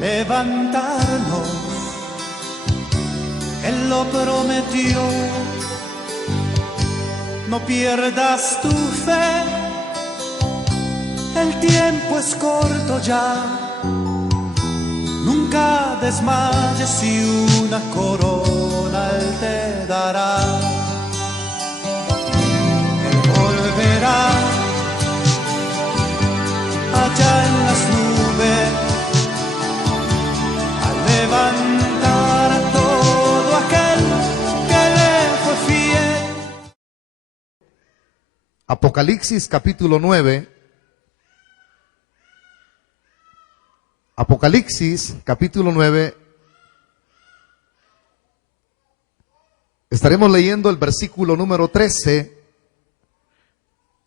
Levantarnos, Él lo prometió. No pierdas tu fe, el tiempo es corto ya. Nunca desmayes y una corona Él te dará. Él volverá allá en las nubes, levantar a todo aquel que le fue fiel. Apocalipsis capítulo 9. Apocalipsis capítulo 9. Estaremos leyendo el versículo número 13.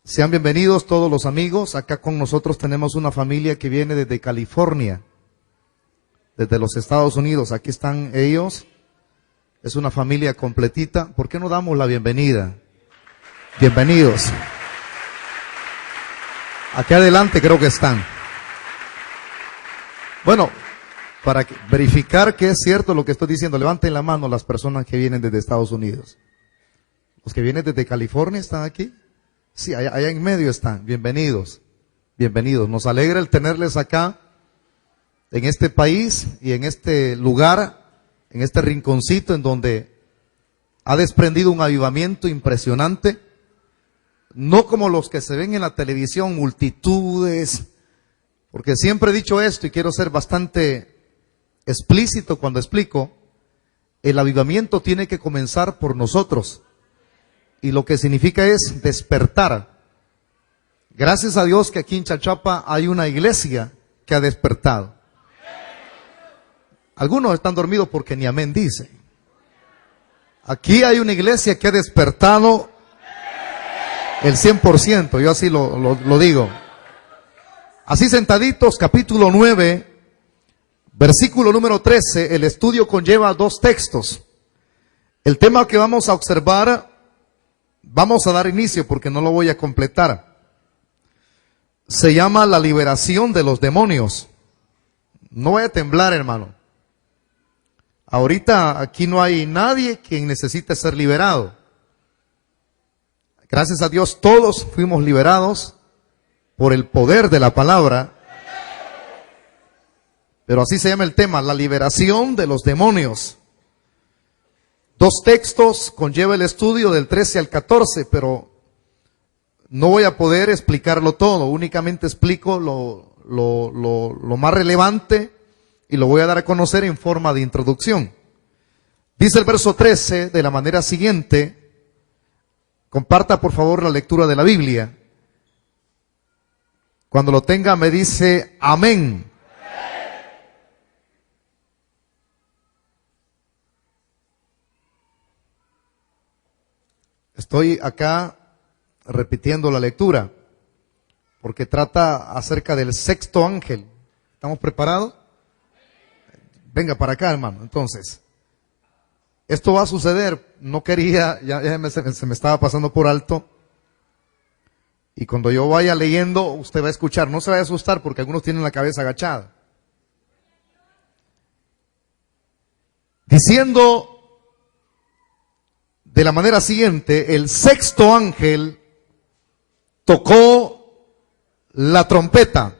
Sean bienvenidos todos los amigos. Acá con nosotros tenemos una familia que viene desde California, desde los Estados Unidos. Aquí están ellos. Es una familia completita. ¿Por qué no damos la bienvenida? Bienvenidos. Aquí adelante creo que están. Bueno, para verificar que es cierto lo que estoy diciendo, levanten la mano las personas que vienen desde Estados Unidos. Los que vienen desde California están aquí. Sí, allá en medio están. Bienvenidos. Bienvenidos. Nos alegra el tenerles acá, en este país y en este lugar, en este rinconcito en donde ha desprendido un avivamiento impresionante, no como los que se ven en la televisión, multitudes, porque siempre he dicho esto y quiero ser bastante explícito cuando explico, el avivamiento tiene que comenzar por nosotros, y lo que significa es despertar. Gracias a Dios que aquí en Chachapa hay una iglesia que ha despertado. Algunos están dormidos porque ni amén dicen. Aquí hay una iglesia que ha despertado el 100%, yo así lo digo. Así sentaditos, capítulo 9, versículo número 13, el estudio conlleva dos textos. El tema que vamos a observar, vamos a dar inicio porque no lo voy a completar. Se llama la liberación de los demonios. No voy a temblar, hermano. Ahorita aquí no hay nadie quien necesite ser liberado. Gracias a Dios todos fuimos liberados por el poder de la palabra. Pero así se llama el tema, la liberación de los demonios. Dos textos conlleva el estudio del 13 al 14, pero no voy a poder explicarlo todo. Únicamente explico lo más relevante y lo voy a dar a conocer en forma de introducción. Dice el verso 13 de la manera siguiente. Comparta por favor la lectura de la Biblia. Cuando lo tenga me dice amén. Estoy acá repitiendo la lectura porque trata acerca del sexto ángel. ¿Estamos preparados? Venga para acá, hermano. Entonces, esto va a suceder. No quería, se me estaba pasando por alto. Y cuando yo vaya leyendo, usted va a escuchar. No se vaya a asustar porque algunos tienen la cabeza agachada. Diciendo de la manera siguiente, el sexto ángel tocó la trompeta.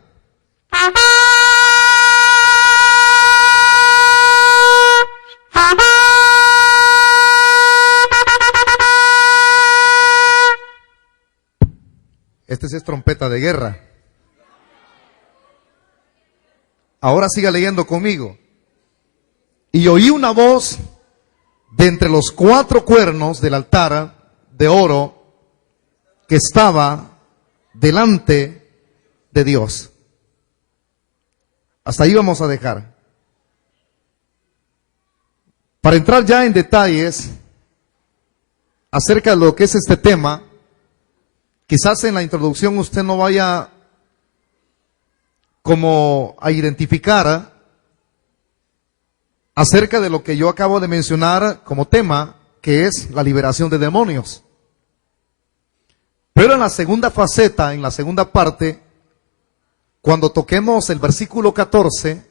Este sí es trompeta de guerra. Ahora siga leyendo conmigo. Y oí una voz de entre los cuatro cuernos del altar de oro que estaba delante de Dios. Hasta ahí vamos a dejar. Para entrar ya en detalles, acerca de lo que es este tema, quizás en la introducción usted no vaya como a identificar acerca de lo que yo acabo de mencionar como tema, que es la liberación de demonios. Pero en la segunda faceta, en la segunda parte, cuando toquemos el versículo 14,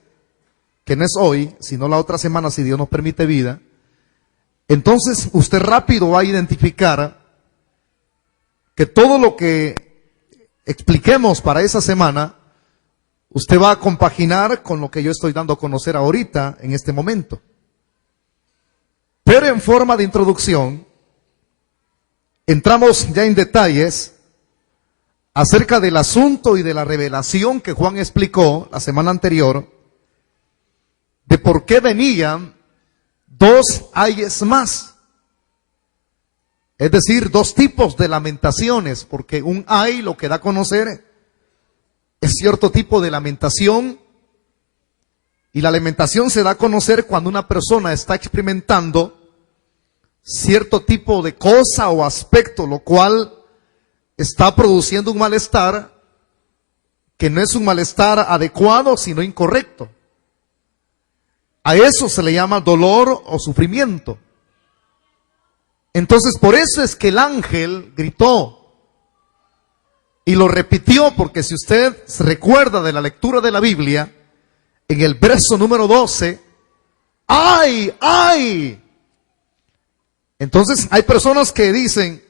que no es hoy, sino la otra semana, si Dios nos permite vida, entonces usted rápido va a identificar que todo lo que expliquemos para esa semana, usted va a compaginar con lo que yo estoy dando a conocer ahorita, en este momento. Pero en forma de introducción, entramos ya en detalles acerca del asunto y de la revelación que Juan explicó la semana anterior, de por qué venían dos ayes más. Es decir, dos tipos de lamentaciones, porque un ay lo que da a conocer es cierto tipo de lamentación, y la lamentación se da a conocer cuando una persona está experimentando cierto tipo de cosa o aspecto, lo cual está produciendo un malestar que no es un malestar adecuado, sino incorrecto. A eso se le llama dolor o sufrimiento. Entonces, por eso es que el ángel gritó y lo repitió, porque si usted se recuerda de la lectura de la Biblia, en el verso número 12, ¡ay, ay! Entonces hay personas que dicen,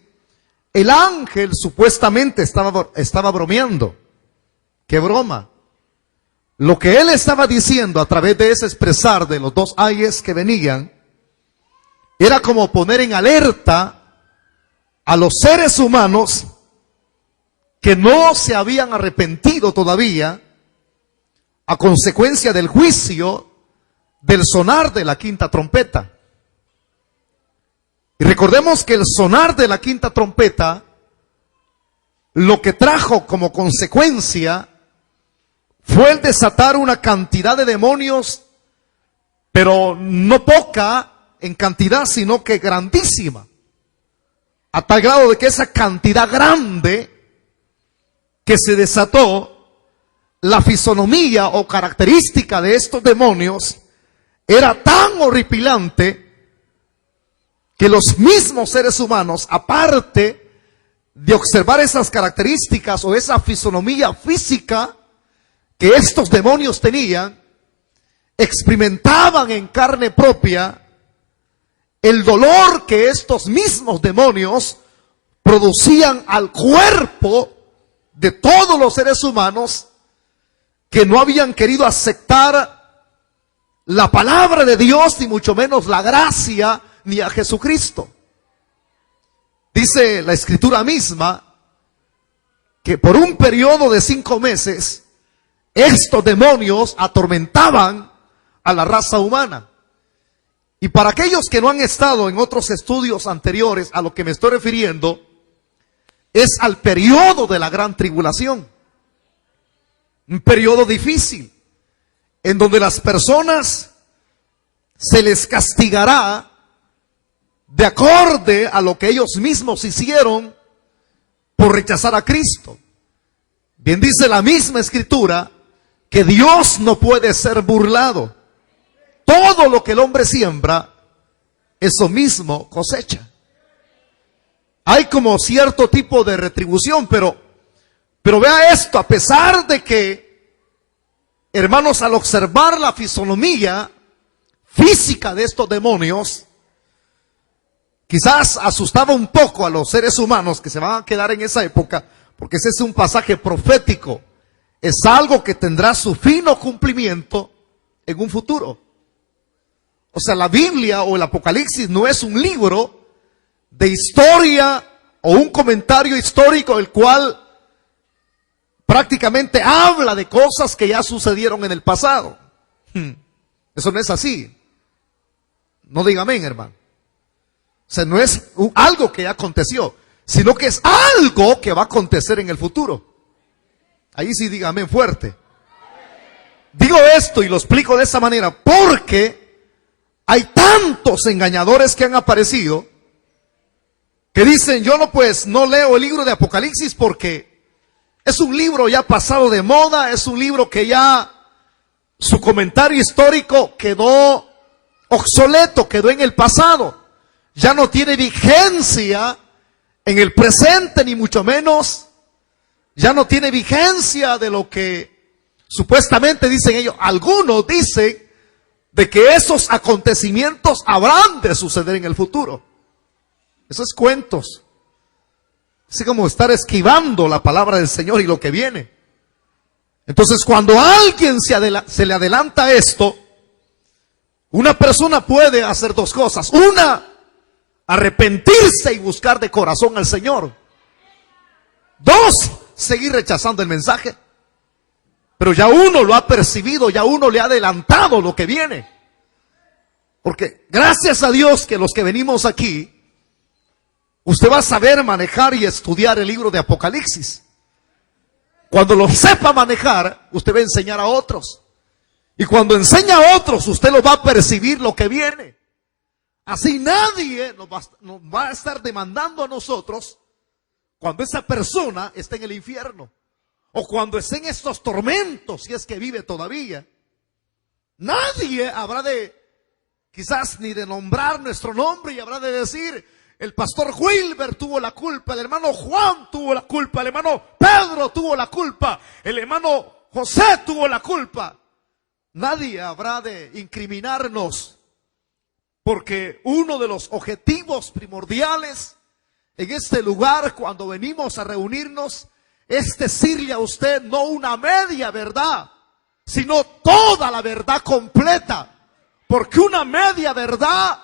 el ángel supuestamente estaba bromeando. ¡Qué broma! Lo que él estaba diciendo a través de ese expresar de los dos ayes que venían, era como poner en alerta a los seres humanos que no se habían arrepentido todavía a consecuencia del juicio del sonar de la quinta trompeta. Y recordemos que el sonar de la quinta trompeta lo que trajo como consecuencia fue el desatar una cantidad de demonios, pero no poca en cantidad, sino que grandísima. A tal grado de que esa cantidad grande que se desató, la fisonomía o característica de estos demonios era tan horripilante que los mismos seres humanos, aparte de observar esas características o esa fisonomía física que estos demonios tenían, experimentaban en carne propia el dolor que estos mismos demonios producían al cuerpo de todos los seres humanos que no habían querido aceptar la palabra de Dios, ni mucho menos la gracia, ni a Jesucristo. Dice la Escritura misma que por un periodo de 5 meses, estos demonios atormentaban a la raza humana. Y para aquellos que no han estado en otros estudios anteriores, a lo que me estoy refiriendo es al periodo de la gran tribulación. Un periodo difícil, en donde las personas se les castigará de acorde a lo que ellos mismos hicieron por rechazar a Cristo. Bien dice la misma Escritura que Dios no puede ser burlado. Todo lo que el hombre siembra, eso mismo cosecha. Hay como cierto tipo de retribución, pero vea esto, a pesar de que, hermanos, al observar la fisonomía física de estos demonios, quizás asustaba un poco a los seres humanos que se van a quedar en esa época, porque ese es un pasaje profético, es algo que tendrá su fino cumplimiento en un futuro. O sea, la Biblia o el Apocalipsis no es un libro de historia o un comentario histórico el cual prácticamente habla de cosas que ya sucedieron en el pasado. Eso no es así. No diga amén, hermano. O sea, no es algo que ya aconteció, sino que es algo que va a acontecer en el futuro. Ahí sí diga amén fuerte. Digo esto y lo explico de esa manera porque hay tantos engañadores que han aparecido que dicen, yo no leo el libro de Apocalipsis porque es un libro ya pasado de moda, es un libro que ya su comentario histórico quedó obsoleto, quedó en el pasado, ya no tiene vigencia en el presente, ni mucho menos, ya no tiene vigencia de lo que supuestamente dicen ellos. Algunos dicen de que esos acontecimientos habrán de suceder en el futuro. Eso es cuentos. Así como estar esquivando la palabra del Señor y lo que viene. Entonces, cuando a alguien se le adelanta esto, una persona puede hacer dos cosas. Una, arrepentirse y buscar de corazón al Señor. Dos, seguir rechazando el mensaje. Pero ya uno lo ha percibido, ya uno le ha adelantado lo que viene. Porque gracias a Dios que los que venimos aquí, usted va a saber manejar y estudiar el libro de Apocalipsis. Cuando lo sepa manejar, usted va a enseñar a otros. Y cuando enseña a otros, usted lo va a percibir lo que viene. Así nadie nos va a estar demandando a nosotros cuando esa persona esté en el infierno. O cuando esté en estos tormentos, si es que vive todavía. Nadie habrá de, quizás ni de nombrar nuestro nombre, y habrá de decir, el pastor Wilber tuvo la culpa, el hermano Juan tuvo la culpa, el hermano Pedro tuvo la culpa, el hermano José tuvo la culpa. Nadie habrá de incriminarnos, porque uno de los objetivos primordiales en este lugar cuando venimos a reunirnos es decirle a usted no una media verdad, sino toda la verdad completa. Porque una media verdad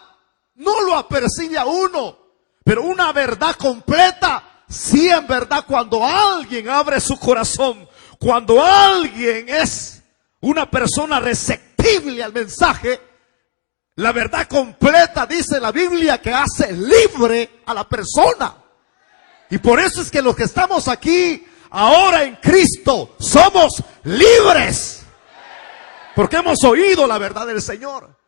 no lo apercibe a uno, pero una verdad completa, sí, en verdad, cuando alguien abre su corazón, cuando alguien es una persona receptible al mensaje, la verdad completa, dice la Biblia, que hace libre a la persona. Y por eso es que los que estamos aquí ahora en Cristo somos libres, porque hemos oído la verdad del Señor.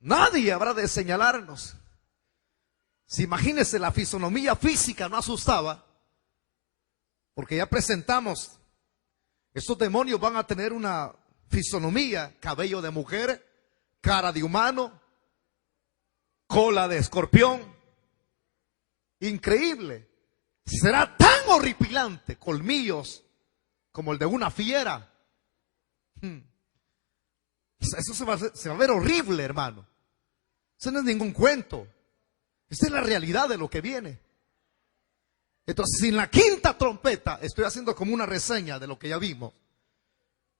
Nadie habrá de señalarnos. Si imagínense, la fisonomía física no asustaba, porque ya presentamos, estos demonios van a tener una fisonomía, cabello de mujer, cara de humano, cola de escorpión, increíble. Será tan horripilante, colmillos como el de una fiera. Eso se va a ver horrible, hermano. Eso no es ningún cuento. Esta es la realidad de lo que viene. Entonces, si en la quinta trompeta, estoy haciendo como una reseña de lo que ya vimos,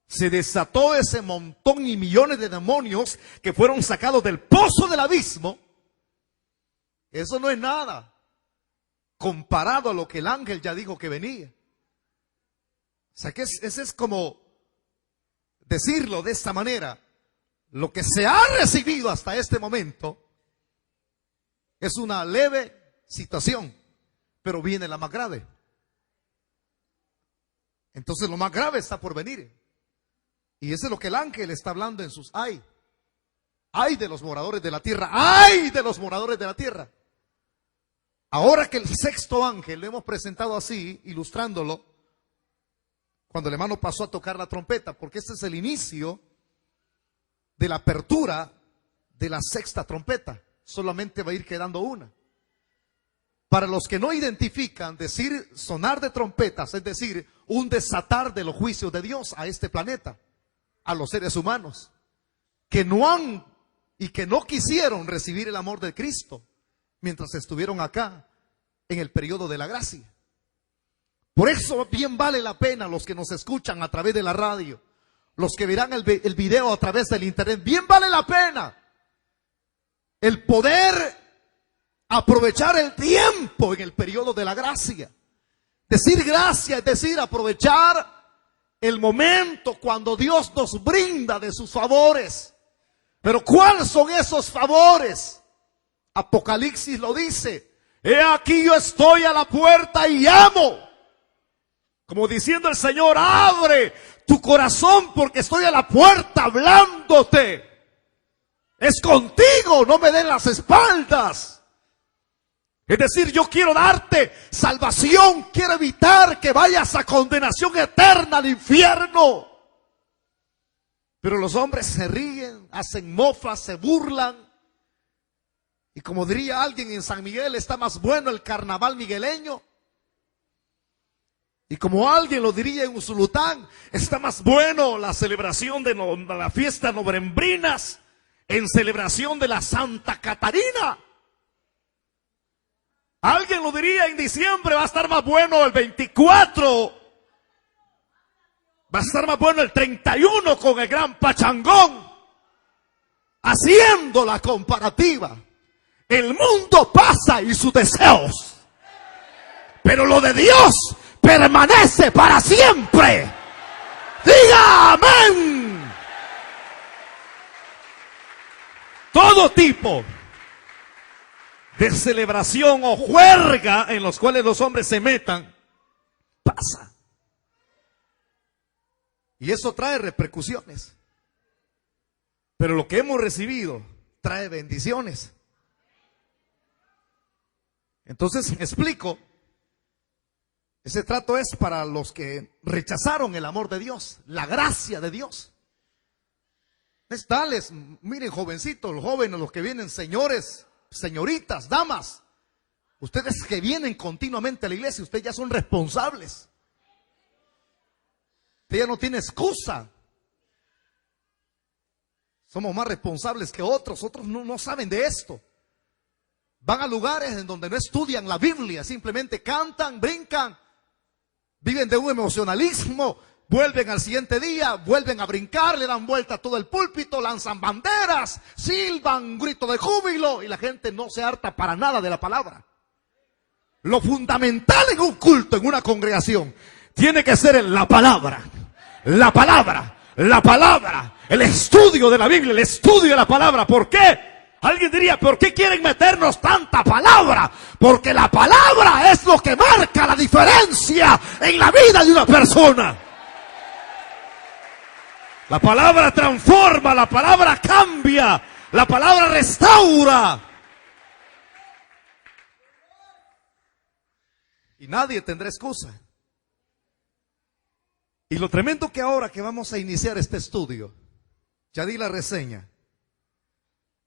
se desató ese montón y millones de demonios que fueron sacados del pozo del abismo, eso no es nada comparado a lo que el ángel ya dijo que venía. O sea que ese es como decirlo de esta manera. Lo que se ha recibido hasta este momento es una leve situación, pero viene la más grave. Entonces lo más grave está por venir. Y eso es lo que el ángel está hablando en sus ay. Ay de los moradores de la tierra. Ay de los moradores de la tierra. Ahora que el sexto ángel lo hemos presentado así, ilustrándolo, cuando el hermano pasó a tocar la trompeta, porque este es el inicio de la apertura de la sexta trompeta. Solamente va a ir quedando una. Para los que no identifican, decir sonar de trompetas, es decir, un desatar de los juicios de Dios a este planeta, a los seres humanos, que no han y que no quisieron recibir el amor de Cristo mientras estuvieron acá en el periodo de la gracia. Por eso bien vale la pena los que nos escuchan a través de la radio, los que verán el video a través del internet, bien vale la pena el poder aprovechar el tiempo en el periodo de la gracia. Decir gracia es decir, aprovechar el momento cuando Dios nos brinda de sus favores. Pero ¿cuáles son esos favores? Apocalipsis lo dice: he aquí yo estoy a la puerta y llamo. Como diciendo el Señor, abre tu corazón porque estoy a la puerta hablándote. Es contigo, no me den las espaldas. Es decir, yo quiero darte salvación, quiero evitar que vayas a condenación eterna al infierno. Pero los hombres se ríen, hacen mofas, se burlan. Y como diría alguien en San Miguel, está más bueno el carnaval migueleño. Y como alguien lo diría en Usulután, está más bueno la celebración de la fiesta novembrinas en celebración de la Santa Catarina. Alguien lo diría en diciembre, va a estar más bueno el 24. Va a estar más bueno el 31 con el gran pachangón. Haciendo la comparativa. El mundo pasa y sus deseos. Pero lo de Dios permanece para siempre. Diga amén. Todo tipo de celebración o juerga en los cuales los hombres se metan, pasa. Y eso trae repercusiones. Pero lo que hemos recibido trae bendiciones. Entonces, me explico. Ese trato es para los que rechazaron el amor de Dios, la gracia de Dios. Es tales, miren jovencitos, los jóvenes, los que vienen, señores, señoritas, damas. Ustedes que vienen continuamente a la iglesia, ustedes ya son responsables. Usted ya no tiene excusa. Somos más responsables que otros no saben de esto. Van a lugares en donde no estudian la Biblia, simplemente cantan, brincan, viven de un emocionalismo, vuelven al siguiente día, vuelven a brincar, le dan vuelta a todo el púlpito, lanzan banderas, silban un grito de júbilo y la gente no se harta para nada de la palabra. Lo fundamental en un culto, en una congregación, tiene que ser la palabra, la palabra, la palabra, el estudio de la Biblia, el estudio de la palabra. ¿Por qué? Alguien diría, ¿por qué quieren meternos tanta palabra? Porque la palabra es lo que marca la diferencia en la vida de una persona. La palabra transforma, la palabra cambia, la palabra restaura. Y nadie tendrá excusa. Y lo tremendo que ahora que vamos a iniciar este estudio, ya di la reseña.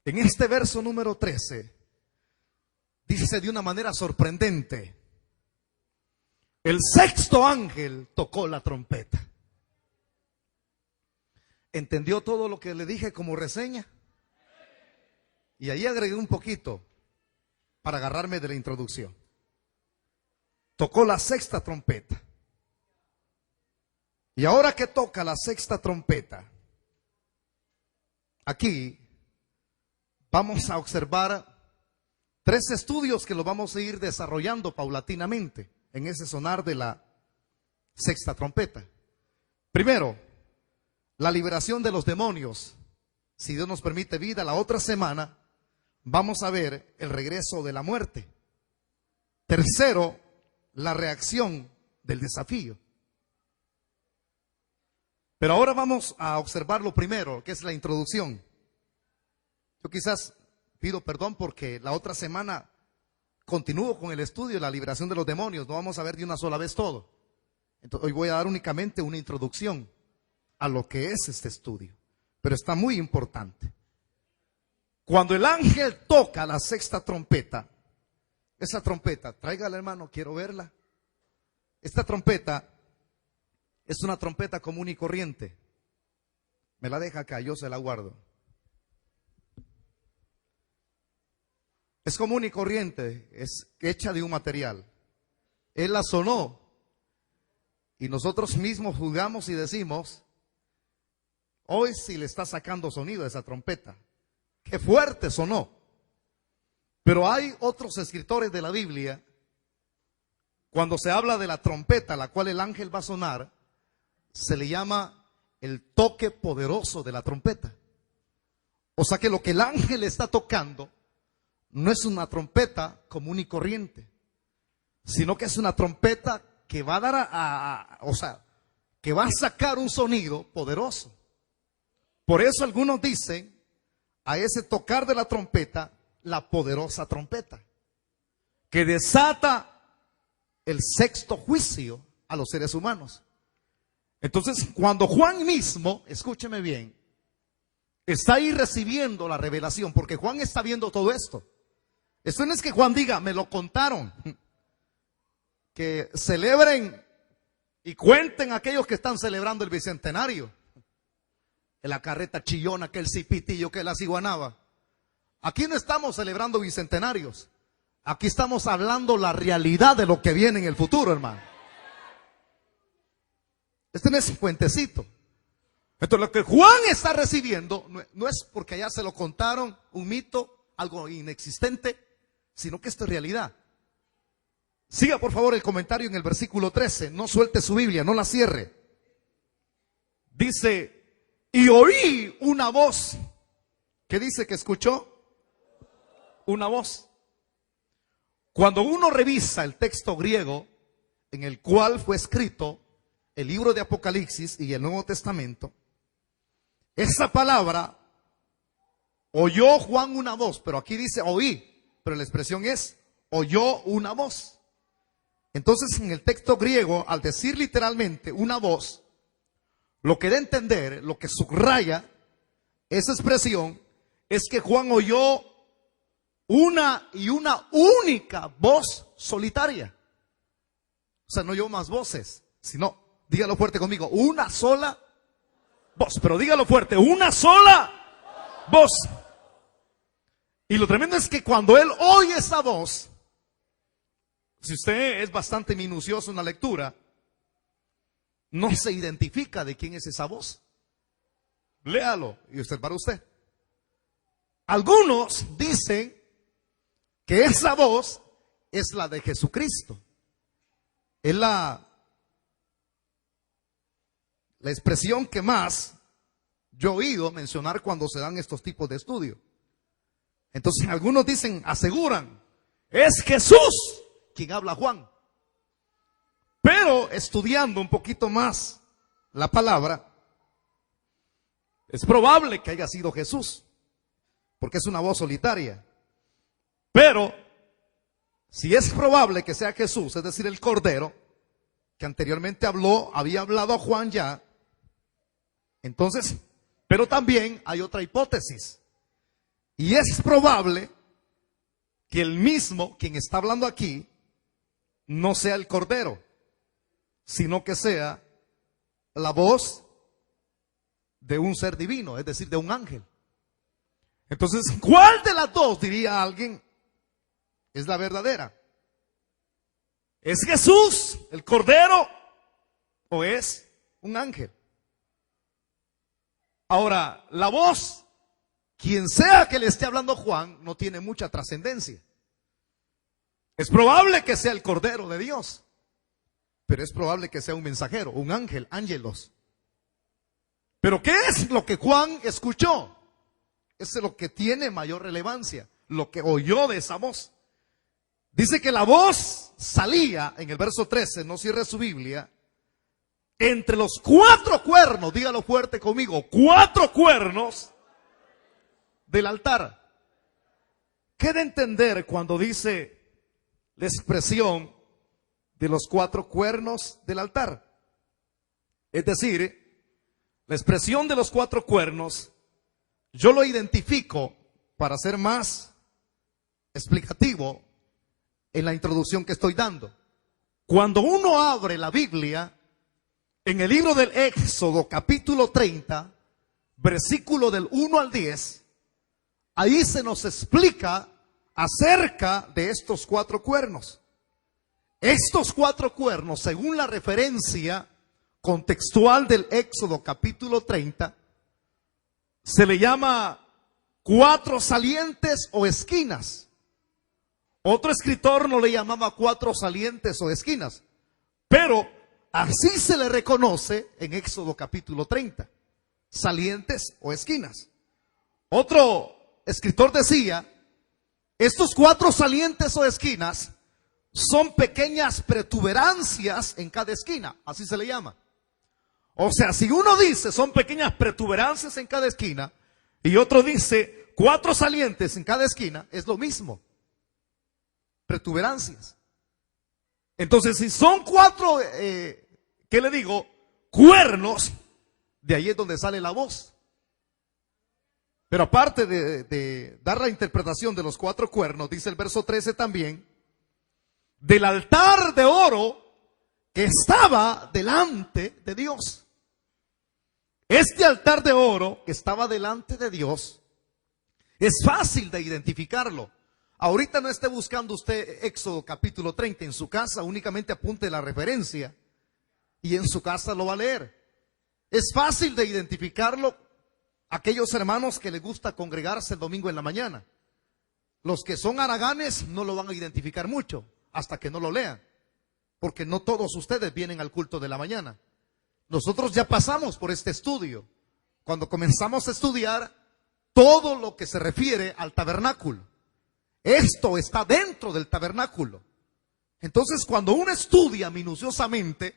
En este verso número 13, dice de una manera sorprendente, el sexto ángel tocó la trompeta. ¿Entendió todo lo que le dije como reseña? Y ahí agregué un poquito para agarrarme de la introducción. Tocó la sexta trompeta. Y ahora que toca la sexta trompeta, aquí vamos a observar 3 estudios que los vamos a ir desarrollando paulatinamente en ese sonar de la sexta trompeta. Primero, la liberación de los demonios. Si Dios nos permite vida, la otra semana vamos a ver el regreso de la muerte. Tercero, la reacción del desafío. Pero ahora vamos a observar lo primero, que es la introducción. Yo quizás pido perdón porque la otra semana continúo con el estudio de la liberación de los demonios. No vamos a ver de una sola vez todo. Entonces, hoy voy a dar únicamente una introducción a lo que es este estudio. Pero está muy importante. Cuando el ángel toca la sexta trompeta, esa trompeta, tráigala hermano, quiero verla. Esta trompeta es una trompeta común y corriente. Me la deja acá, yo se la guardo. Es común y corriente, es hecha de un material. Él la sonó y nosotros mismos juzgamos y decimos, hoy sí le está sacando sonido a esa trompeta. Qué fuerte sonó. Pero hay otros escritores de la Biblia, cuando se habla de la trompeta, la cual el ángel va a sonar, se le llama el toque poderoso de la trompeta. O sea que lo que el ángel está tocando no es una trompeta común y corriente, sino que es una trompeta que va a dar que va a sacar un sonido poderoso. Por eso algunos dicen a ese tocar de la trompeta, la poderosa trompeta. que desata el sexto juicio a los seres humanos. Entonces, cuando Juan mismo, escúcheme bien, está ahí recibiendo la revelación, porque Juan está viendo todo esto. Esto no es que Juan diga, me lo contaron. Que celebren y cuenten aquellos que están celebrando el bicentenario. En la carreta chillona, que el cipitillo, que la ciguanaba. Aquí no estamos celebrando bicentenarios. Aquí estamos hablando la realidad de lo que viene en el futuro, hermano. Este no es un cuentecito. Entonces lo que Juan está recibiendo no es porque allá se lo contaron, un mito, algo inexistente, sino que esto es realidad. Siga por favor el comentario en el versículo 13, no suelte su Biblia, no la cierre. Dice, y oí una voz. ¿Qué dice que escuchó? Una voz. Cuando uno revisa el texto griego en el cual fue escrito el libro de Apocalipsis y el Nuevo Testamento, esa palabra, oyó Juan una voz, pero aquí dice oí, pero la expresión es oyó una voz. Entonces en el texto griego, al decir literalmente una voz, lo que da a entender, lo que subraya esa expresión, es que Juan oyó una única voz solitaria. O sea, no oyó más voces, sino, dígalo fuerte conmigo, una sola voz. Pero dígalo fuerte, una sola voz. Y lo tremendo es que cuando él oye esa voz, si usted es bastante minucioso en la lectura, no se identifica de quién es esa voz. Léalo y observará usted. Algunos dicen que esa voz es la de Jesucristo. Es la expresión que más yo he oído mencionar cuando se dan estos tipos de estudios. Entonces algunos dicen, aseguran, es Jesús quien habla a Juan. Pero estudiando un poquito más la palabra, es probable que haya sido Jesús, porque es una voz solitaria. Pero si es probable que sea Jesús, es decir, el Cordero, que anteriormente había hablado a Juan ya, entonces, pero también hay otra hipótesis. Y es probable que el mismo, quien está hablando aquí, no sea el Cordero, sino que sea la voz de un ser divino, es decir, de un ángel. Entonces, ¿cuál de las dos, diría alguien, es la verdadera? ¿Es Jesús, el Cordero, o es un ángel? Ahora, la voz, quien sea que le esté hablando Juan, no tiene mucha trascendencia. Es probable que sea el Cordero de Dios, pero es probable que sea un mensajero, un ángel, ángelos. Pero ¿qué es lo que Juan escuchó? Eso es lo que tiene mayor relevancia, lo que oyó de esa voz. Dice que la voz salía, en el verso 13, no cierre su Biblia, entre los 4 cuernos, dígalo fuerte conmigo, 4 cuernos del altar. ¿Qué de entender cuando dice la expresión de los 4 cuernos del altar? Es decir, la expresión de los 4 cuernos, yo lo identifico, para ser más explicativo, en la introducción que estoy dando. Cuando uno abre la Biblia, en el libro del Éxodo, capítulo 30, versículo del 1 al 10, ahí se nos explica acerca de estos 4 cuernos. Estos 4 cuernos, según la referencia contextual del Éxodo capítulo 30, se le llama 4 salientes o esquinas. Otro escritor no le llamaba 4 salientes o esquinas, pero así se le reconoce en Éxodo capítulo 30, salientes o esquinas. Otro escritor decía, estos 4 salientes o esquinas son pequeñas protuberancias en cada esquina, así se le llama. O sea, si uno dice son pequeñas protuberancias en cada esquina y otro dice 4 salientes en cada esquina, es lo mismo. protuberancias. Entonces, si son 4, ¿qué le digo? Cuernos, de ahí es donde sale la voz. Pero aparte de dar la interpretación de los 4 cuernos, dice el verso 13 también, del altar de oro que estaba delante de Dios. Este altar de oro que estaba delante de Dios es fácil de identificarlo. Ahorita no esté buscando usted Éxodo capítulo 30 en su casa, únicamente apunte la referencia y en su casa lo va a leer. Es fácil de identificarlo aquellos hermanos que les gusta congregarse el domingo en la mañana. Los que son haraganes no lo van a identificar mucho hasta que no lo lean, porque no todos ustedes vienen al culto de la mañana. Nosotros ya pasamos por este estudio, cuando comenzamos a estudiar todo lo que se refiere al tabernáculo. Esto está dentro del tabernáculo. Entonces, cuando uno estudia minuciosamente,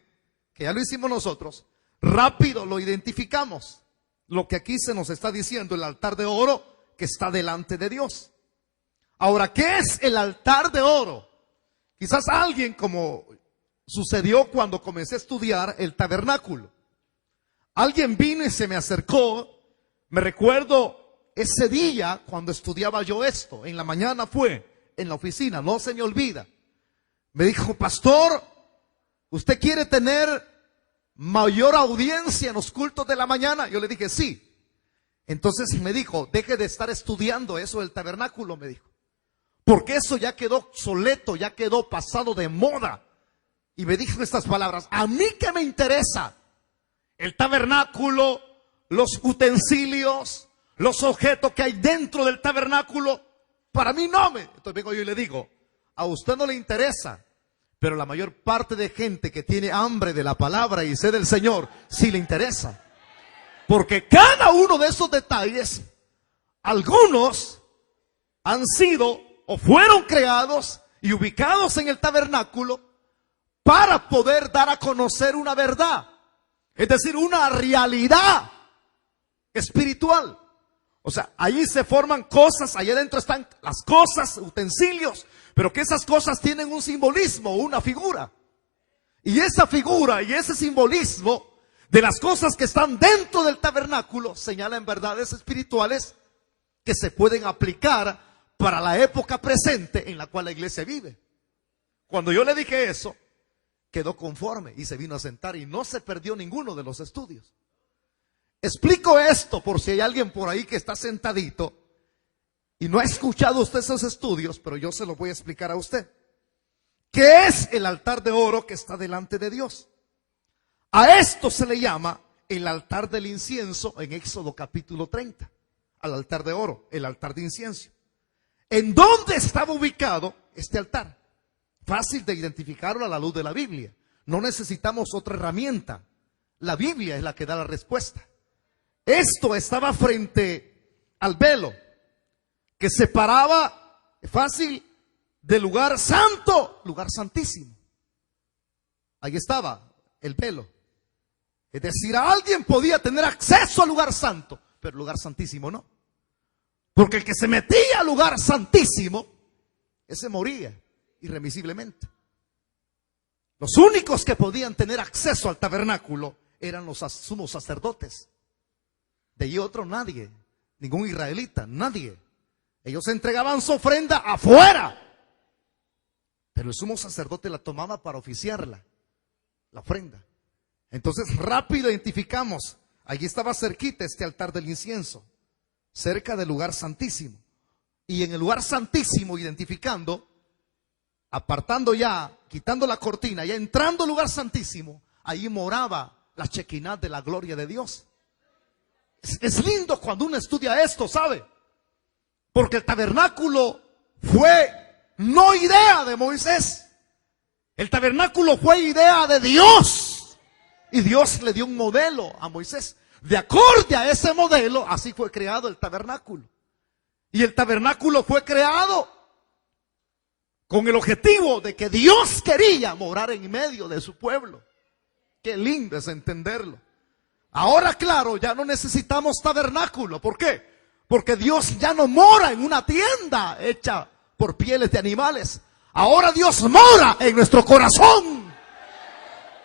que ya lo hicimos nosotros, rápido lo identificamos. Lo que aquí se nos está diciendo, el altar de oro que está delante de Dios. Ahora, ¿qué es el altar de oro? Quizás alguien, como sucedió cuando comencé a estudiar el tabernáculo, alguien vino y se me acercó. Me recuerdo ese día cuando estudiaba yo esto, en la mañana fue, en la oficina, no se me olvida. Me dijo: pastor, ¿usted quiere tener mayor audiencia en los cultos de la mañana? Yo le dije sí. Entonces me dijo: deje de estar estudiando eso del tabernáculo, me dijo, porque eso ya quedó obsoleto, ya quedó pasado de moda. Y me dijo estas palabras: a mí que me interesa el tabernáculo, los utensilios, los objetos que hay dentro del tabernáculo, para mí no me. Entonces vengo yo y le digo: a usted no le interesa, pero la mayor parte de gente que tiene hambre de la palabra y sed del Señor, sí le interesa. Porque cada uno de esos detalles, algunos han sido o fueron creados y ubicados en el tabernáculo para poder dar a conocer una verdad, es decir, una realidad espiritual. O sea, ahí se forman cosas, ahí adentro están las cosas, utensilios, pero que esas cosas tienen un simbolismo, una figura. Y esa figura y ese simbolismo de las cosas que están dentro del tabernáculo señalan verdades espirituales que se pueden aplicar para la época presente en la cual la iglesia vive. Cuando yo le dije eso, quedó conforme y se vino a sentar y no se perdió ninguno de los estudios. Explico esto por si hay alguien por ahí que está sentadito y no ha escuchado usted esos estudios, pero yo se lo voy a explicar a usted. ¿Qué es el altar de oro que está delante de Dios? A esto se le llama el altar del incienso en Éxodo capítulo 30. Al altar de oro, el altar de incienso. ¿En dónde estaba ubicado este altar? Fácil de identificarlo a la luz de la Biblia. No necesitamos otra herramienta. La Biblia es la que da la respuesta. Esto estaba frente al velo que separaba, fácil, del lugar santo, lugar santísimo. Ahí estaba el velo. Es decir, alguien podía tener acceso al lugar santo, pero el lugar santísimo no. Porque el que se metía al lugar santísimo, ese moría irremisiblemente. Los únicos que podían tener acceso al tabernáculo eran los sumos sacerdotes. De allí otro nadie, ningún israelita, nadie. Ellos entregaban su ofrenda afuera, pero el sumo sacerdote la tomaba para oficiarla, la ofrenda. Entonces rápido identificamos, allí estaba cerquita este altar del incienso, cerca del lugar santísimo. Y en el lugar santísimo, identificando, apartando ya, quitando la cortina, ya entrando al lugar santísimo, ahí moraba la Shekinah de la gloria de Dios. Es lindo cuando uno estudia esto, ¿sabe? Porque el tabernáculo fue no idea de Moisés. El tabernáculo fue idea de Dios. Y Dios le dio un modelo a Moisés. De acorde a ese modelo, así fue creado el tabernáculo. Y el tabernáculo fue creado con el objetivo de que Dios quería morar en medio de su pueblo. Qué lindo es entenderlo. Ahora, claro, ya no necesitamos tabernáculo. ¿Por qué? Porque Dios ya no mora en una tienda hecha por pieles de animales. Ahora Dios mora en nuestro corazón.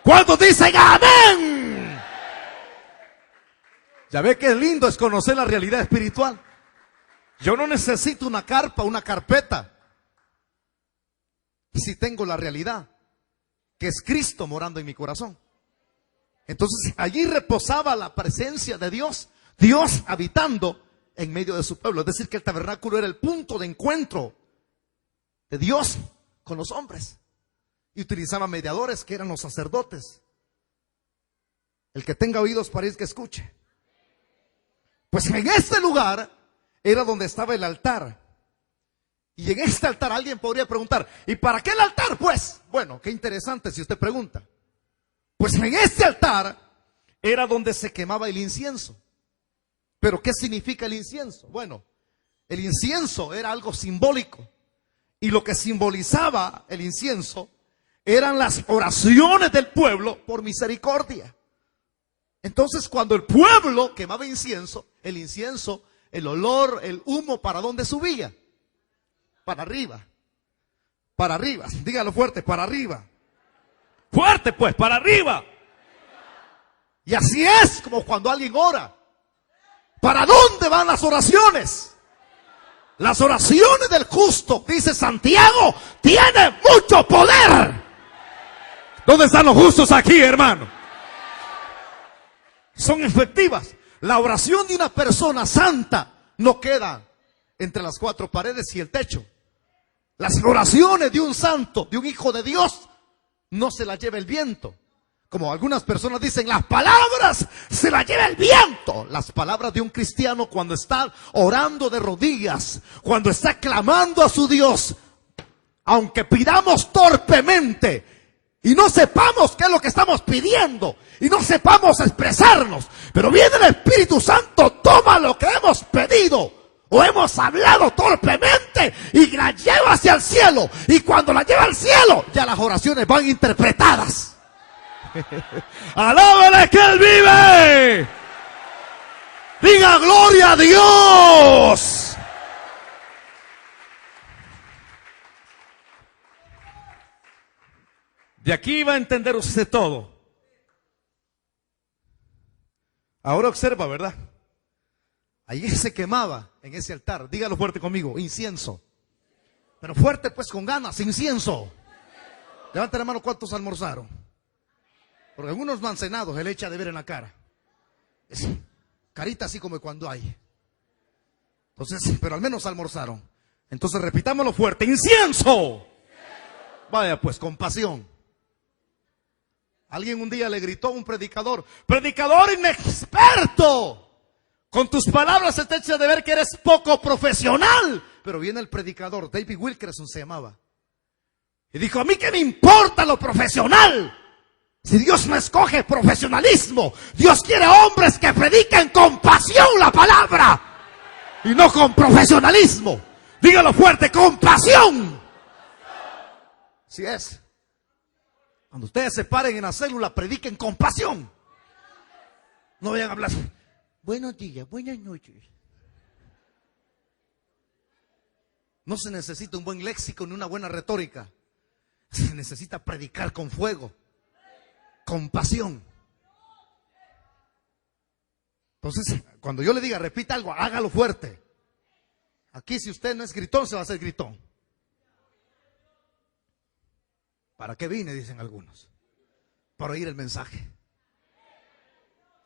¿Cuántos dicen amén? Ya ve qué lindo es conocer la realidad espiritual. Yo no necesito una carpa, una carpeta, si tengo la realidad, que es Cristo morando en mi corazón. Entonces allí reposaba la presencia de Dios, Dios habitando en medio de su pueblo. Es decir, que el tabernáculo era el punto de encuentro de Dios con los hombres. Y utilizaba mediadores que eran los sacerdotes. El que tenga oídos para ir que escuche. Pues en este lugar era donde estaba el altar. Y en este altar alguien podría preguntar, ¿y para qué el altar? Pues, bueno, qué interesante si usted pregunta. Pues en este altar era donde se quemaba el incienso. ¿Pero qué significa el incienso? Bueno, el incienso era algo simbólico. Y lo que simbolizaba el incienso eran las oraciones del pueblo por misericordia. Entonces, cuando el pueblo quemaba incienso, el olor, el humo, ¿para dónde subía? Para arriba. Para arriba. Dígalo fuerte, para arriba. Fuerte pues, para arriba. Y así es como cuando alguien ora. ¿Para dónde van las oraciones? Las oraciones del justo, dice Santiago, tienen mucho poder. ¿Dónde están los justos aquí, hermano? Son efectivas. La oración de una persona santa no queda entre las cuatro paredes y el techo. Las oraciones de un santo, de un hijo de Dios, no se las lleva el viento. Como algunas personas dicen, las palabras se las lleva el viento. Las palabras de un cristiano cuando está orando de rodillas, cuando está clamando a su Dios, aunque pidamos torpemente y no sepamos qué es lo que estamos pidiendo y no sepamos expresarnos, pero viene el Espíritu Santo, toma lo que hemos pedido o hemos hablado torpemente y la lleva hacia el cielo. Y cuando la lleva al cielo, ya las oraciones van interpretadas. ¡Alábele que Él vive! ¡Diga gloria a Dios! De aquí va a entender usted todo. Ahora observa, ¿verdad? Allí se quemaba en ese altar. Dígalo fuerte conmigo, incienso. Pero fuerte pues con ganas, incienso. Levanta la mano, ¿cuántos almorzaron? Porque algunos no han cenado, se le echa de ver en la cara. Es carita así como cuando hay. Entonces, pero al menos almorzaron. Entonces repitámoslo fuerte, incienso. Vaya pues, con pasión. Alguien un día le gritó a un predicador, predicador inexperto. Con tus palabras se te echa de ver que eres poco profesional. Pero viene el predicador, David Wilkerson se llamaba. Y dijo, a mí qué me importa lo profesional. Si Dios no escoge profesionalismo, Dios quiere hombres que prediquen con pasión la palabra y no con profesionalismo. Dígalo fuerte, con pasión. Si es. Cuando ustedes se paren en la célula, prediquen con pasión. No vayan a hablar. Buenos días, buenas noches. No se necesita un buen léxico ni una buena retórica. Se necesita predicar con fuego, con pasión. Entonces, cuando yo le diga repita algo, hágalo fuerte. Aquí si usted no es gritón, se va a hacer gritón. ¿Para qué vine? Dicen algunos. Para oír el mensaje.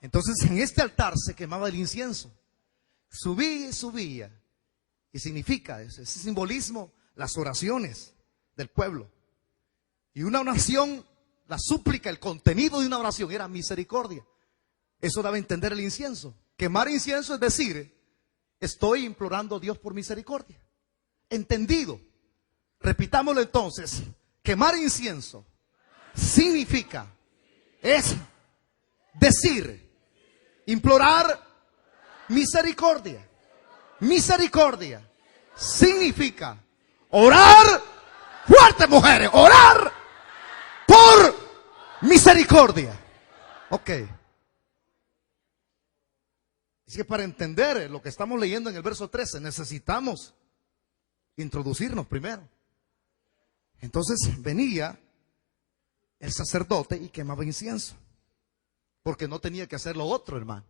Entonces en este altar se quemaba el incienso. Subía y subía. Y significa ese simbolismo, las oraciones del pueblo. Y una oración, la súplica, el contenido de una oración era misericordia. Eso daba a entender el incienso. Quemar incienso es decir, estoy implorando a Dios por misericordia. Entendido. Repitámoslo entonces. Quemar incienso significa, es decir, implorar misericordia. Misericordia significa orar, fuerte mujeres, orar por misericordia. Ok. Es que para entender lo que estamos leyendo en el verso 13 necesitamos introducirnos primero. Entonces venía el sacerdote y quemaba incienso, porque no tenía que hacer lo otro, hermano.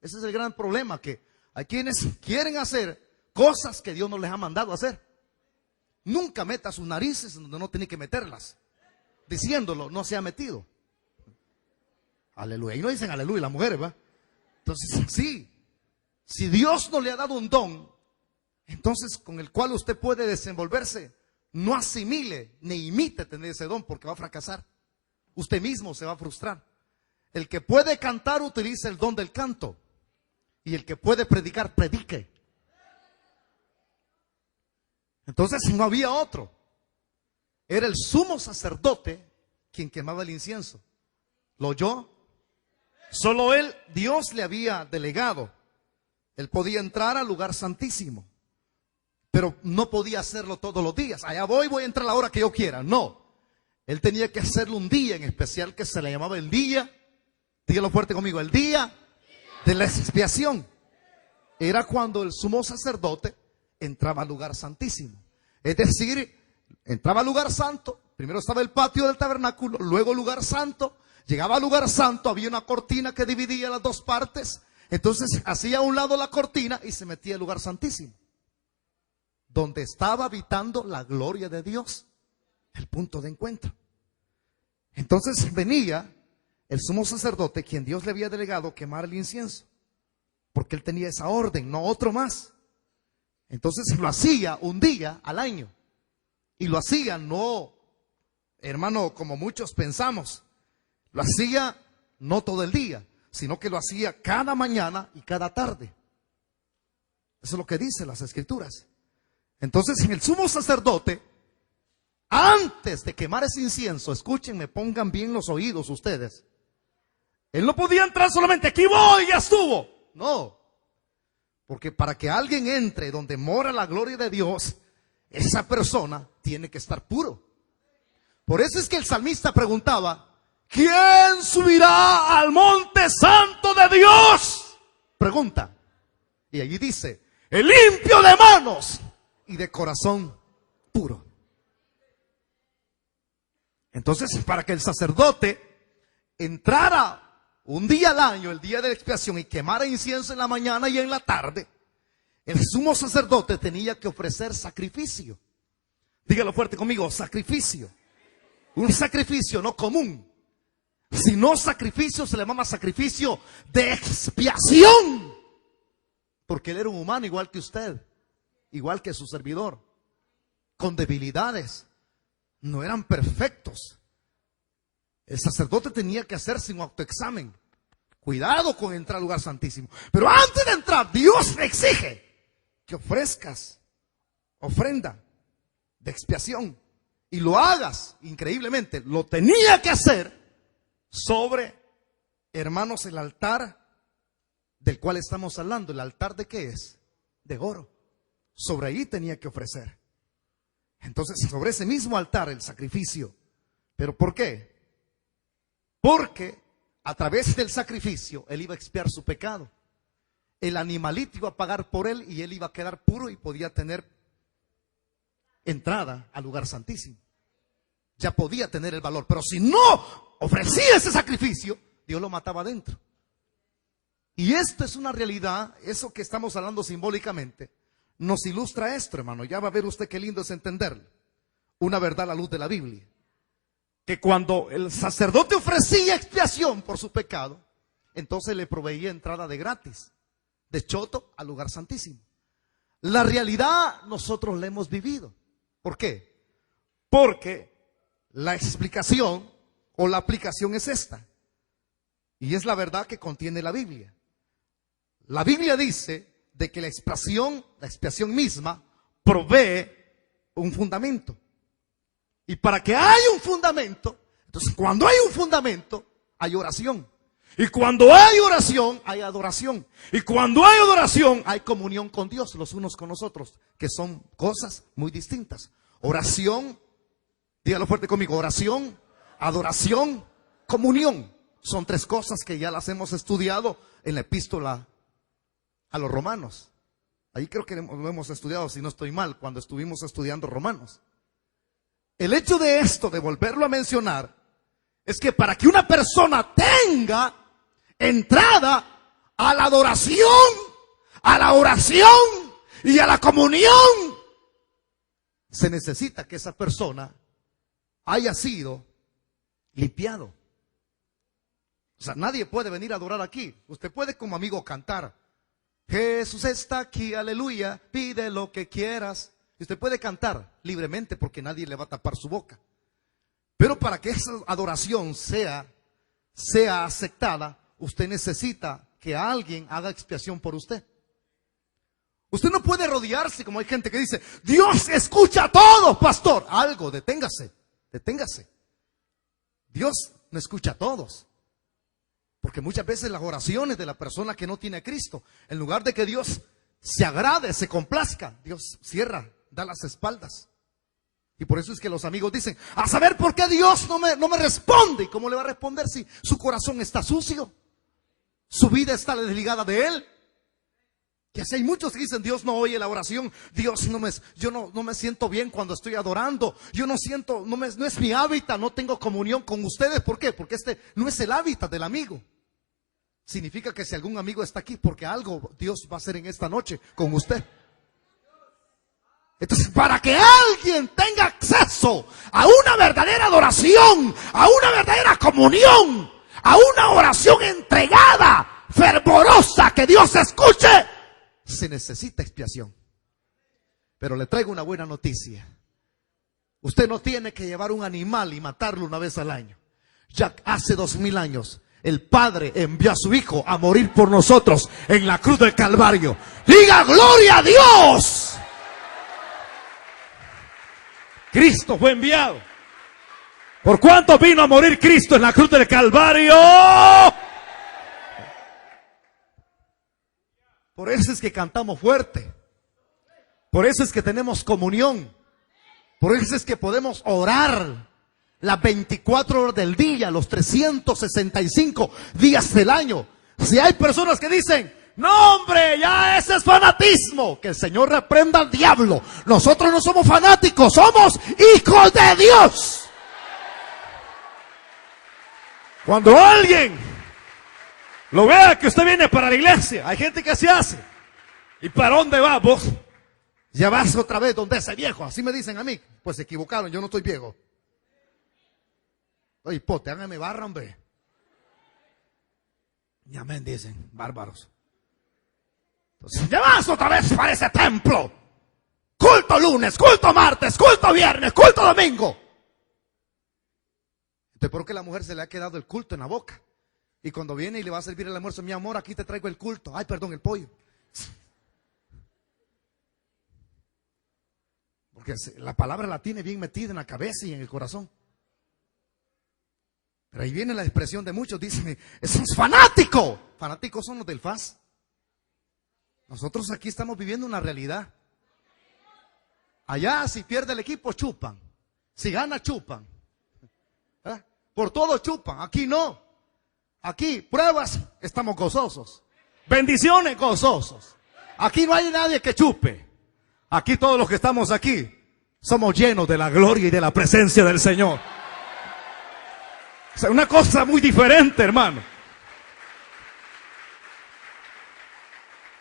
Ese es el gran problema, que hay quienes quieren hacer cosas que Dios no les ha mandado hacer. Nunca meta sus narices donde no tiene que meterlas. Diciéndolo, no se ha metido. Aleluya. Y no dicen aleluya las mujeres, ¿va? Entonces, sí, si Dios no le ha dado un don, entonces con el cual usted puede desenvolverse, no asimile ni imite tener ese don, porque va a fracasar. Usted mismo se va a frustrar. El que puede cantar, utiliza el don del canto. Y el que puede predicar, predique. Entonces no había otro. Era el sumo sacerdote quien quemaba el incienso. ¿Lo oyó? Solo él, Dios le había delegado. Él podía entrar al lugar santísimo, pero no podía hacerlo todos los días. Allá voy a entrar a la hora que yo quiera. No. Él tenía que hacerlo un día en especial que se le llamaba el día, dígalo fuerte conmigo, el día de la expiación. Era cuando el sumo sacerdote entraba al lugar santísimo. Es decir, entraba al lugar santo, primero estaba el patio del tabernáculo, luego el lugar santo, llegaba al lugar santo, había una cortina que dividía las dos partes, entonces hacía a un lado la cortina y se metía al lugar santísimo, donde estaba habitando la gloria de Dios, el punto de encuentro. Entonces venía el sumo sacerdote, quien Dios le había delegado quemar el incienso, porque él tenía esa orden, no otro más. Entonces lo hacía un día al año. Y lo hacía no, hermano, como muchos pensamos. Lo hacía no todo el día, sino que lo hacía cada mañana y cada tarde. Eso es lo que dicen las escrituras. Entonces el sumo sacerdote, antes de quemar ese incienso, escúchenme, pongan bien los oídos ustedes. Él no podía entrar solamente, aquí voy, ya estuvo. No. Porque para que alguien entre donde mora la gloria de Dios, esa persona tiene que estar puro. Por eso es que el salmista preguntaba, ¿quién subirá al monte santo de Dios? Pregunta. Y allí dice, el limpio de manos y de corazón puro. Entonces, para que el sacerdote entrara un día al año, el día de la expiación, y quemara incienso en la mañana y en la tarde, el sumo sacerdote tenía que ofrecer sacrificio. Dígalo fuerte conmigo, sacrificio. Un sacrificio no común, sino sacrificio, se le llama sacrificio de expiación. Porque él era un humano igual que usted, igual que su servidor, con debilidades. No eran perfectos. El sacerdote tenía que hacerse un autoexamen. Cuidado con entrar al lugar santísimo. Pero antes de entrar, Dios le exige que ofrezcas ofrenda de expiación. Y lo hagas, increíblemente, lo tenía que hacer sobre, hermanos, el altar del cual estamos hablando. ¿El altar de qué es? De oro. Sobre ahí tenía que ofrecer. Entonces, sobre ese mismo altar, el sacrificio. ¿Pero por qué? Porque a través del sacrificio él iba a expiar su pecado. El animalito iba a pagar por él y él iba a quedar puro y podía tener entrada al lugar santísimo. Ya podía tener el valor. Pero si no ofrecía ese sacrificio, Dios lo mataba adentro. Y esto es una realidad. Eso que estamos hablando simbólicamente nos ilustra esto, hermano. Ya va a ver usted qué lindo es entenderlo. Una verdad a la luz de la Biblia. Que cuando el sacerdote ofrecía expiación por su pecado, entonces le proveía entrada de gratis, de choto al lugar santísimo. La realidad nosotros la hemos vivido. ¿Por qué? Porque la explicación o la aplicación es esta. Y es la verdad que contiene la Biblia. La Biblia dice de que la expiación misma provee un fundamento. Y para que haya un fundamento, entonces cuando hay un fundamento, hay oración. Y cuando hay oración, hay adoración. Y cuando hay adoración, hay comunión con Dios, los unos con los otros, que son cosas muy distintas. Oración, dígalo fuerte conmigo, oración, adoración, comunión. Son tres cosas que ya las hemos estudiado en la epístola a los Romanos. Ahí creo que lo hemos estudiado, si no estoy mal, cuando estuvimos estudiando Romanos. el hecho de esto, de volverlo a mencionar, es que para que una persona tenga entrada a la adoración, a la oración y a la comunión, se necesita que esa persona haya sido limpiado. O sea, nadie puede venir a adorar aquí. Usted puede como amigo cantar: Jesús está aquí, aleluya, pide lo que quieras. Y usted puede cantar libremente porque nadie le va a tapar su boca. Pero para que esa adoración sea aceptada, usted necesita que alguien haga expiación por usted. Usted no puede rodearse como hay gente que dice: Dios escucha a todos, pastor. Algo, deténgase. Dios no escucha a todos. Porque muchas veces las oraciones de la persona que no tiene a Cristo, en lugar de que Dios se agrade, se complazca, Dios cierra, da las espaldas. Y por eso es que los amigos dicen: a saber por qué Dios no me responde. ¿Y cómo le va a responder si su corazón está sucio? Su vida está desligada de Él. Que así hay muchos que dicen: Dios no oye la oración, Dios yo no me siento bien cuando estoy adorando, yo no siento, no es mi hábitat, no tengo comunión con ustedes. ¿Por qué? Porque este no es el hábitat del amigo. Significa que si algún amigo está aquí, porque algo Dios va a hacer en esta noche con usted. Entonces, para que alguien tenga acceso a una verdadera adoración, a una verdadera comunión, a una oración entregada, fervorosa, que Dios escuche, se necesita expiación. Pero le traigo una buena noticia. Usted no tiene que llevar un animal y matarlo una vez al año. Ya hace 2000 años el Padre envió a su Hijo a morir por nosotros en la cruz del Calvario. Diga gloria a Dios. Cristo fue enviado. ¿Por cuánto vino a morir Cristo en la cruz del Calvario? Por eso es que cantamos fuerte. Por eso es que tenemos comunión. Por eso es que podemos orar las 24 horas del día, los 365 días del año. Si hay personas que dicen: no, hombre, ya ese es fanatismo, que el Señor reprenda al diablo. Nosotros no somos fanáticos, somos hijos de Dios. Cuando alguien lo vea que usted viene para la iglesia, hay gente que se hace: ¿y para dónde va vos? Ya vas otra vez donde ese viejo. Así me dicen a mí. Pues se equivocaron, yo no estoy viejo. Oye, pote, háganme barra, hombre. Y amén, dicen, bárbaros. Entonces, ya vas otra vez para ese templo. Culto lunes, culto martes, culto viernes, culto domingo. Entonces, ¿por qué a la mujer se le ha quedado el culto en la boca? Y cuando viene y le va a servir el almuerzo: mi amor, aquí te traigo el culto. Ay, perdón, el pollo. Porque la palabra la tiene bien metida en la cabeza y en el corazón. Pero ahí viene la expresión de muchos: dicen, eso es fanático. Fanáticos son los del FAS. Nosotros aquí estamos viviendo una realidad. Allá, si pierde el equipo, chupan. Si gana, chupan. Por todo chupan. Aquí no. Aquí, pruebas, estamos gozosos. Bendiciones, gozosos. Aquí no hay nadie que chupe. Aquí todos los que estamos aquí somos llenos de la gloria y de la presencia del Señor. O sea, una cosa muy diferente, hermano.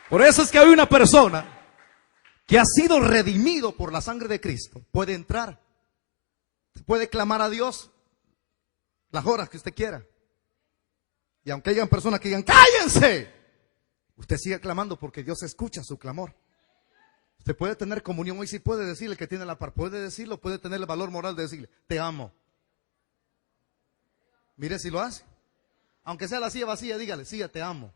Por eso es que hay una persona que ha sido redimido por la sangre de Cristo. Puede entrar. Puede clamar a Dios las horas que usted quiera. Y aunque hayan personas que digan: ¡cállense!, usted sigue clamando porque Dios escucha su clamor. Usted puede tener comunión hoy, sí puede decirle que tiene la par, puede decirlo, puede tener el valor moral de decirle: te amo. Mire si lo hace. Aunque sea la silla vacía, dígale: sí, te amo.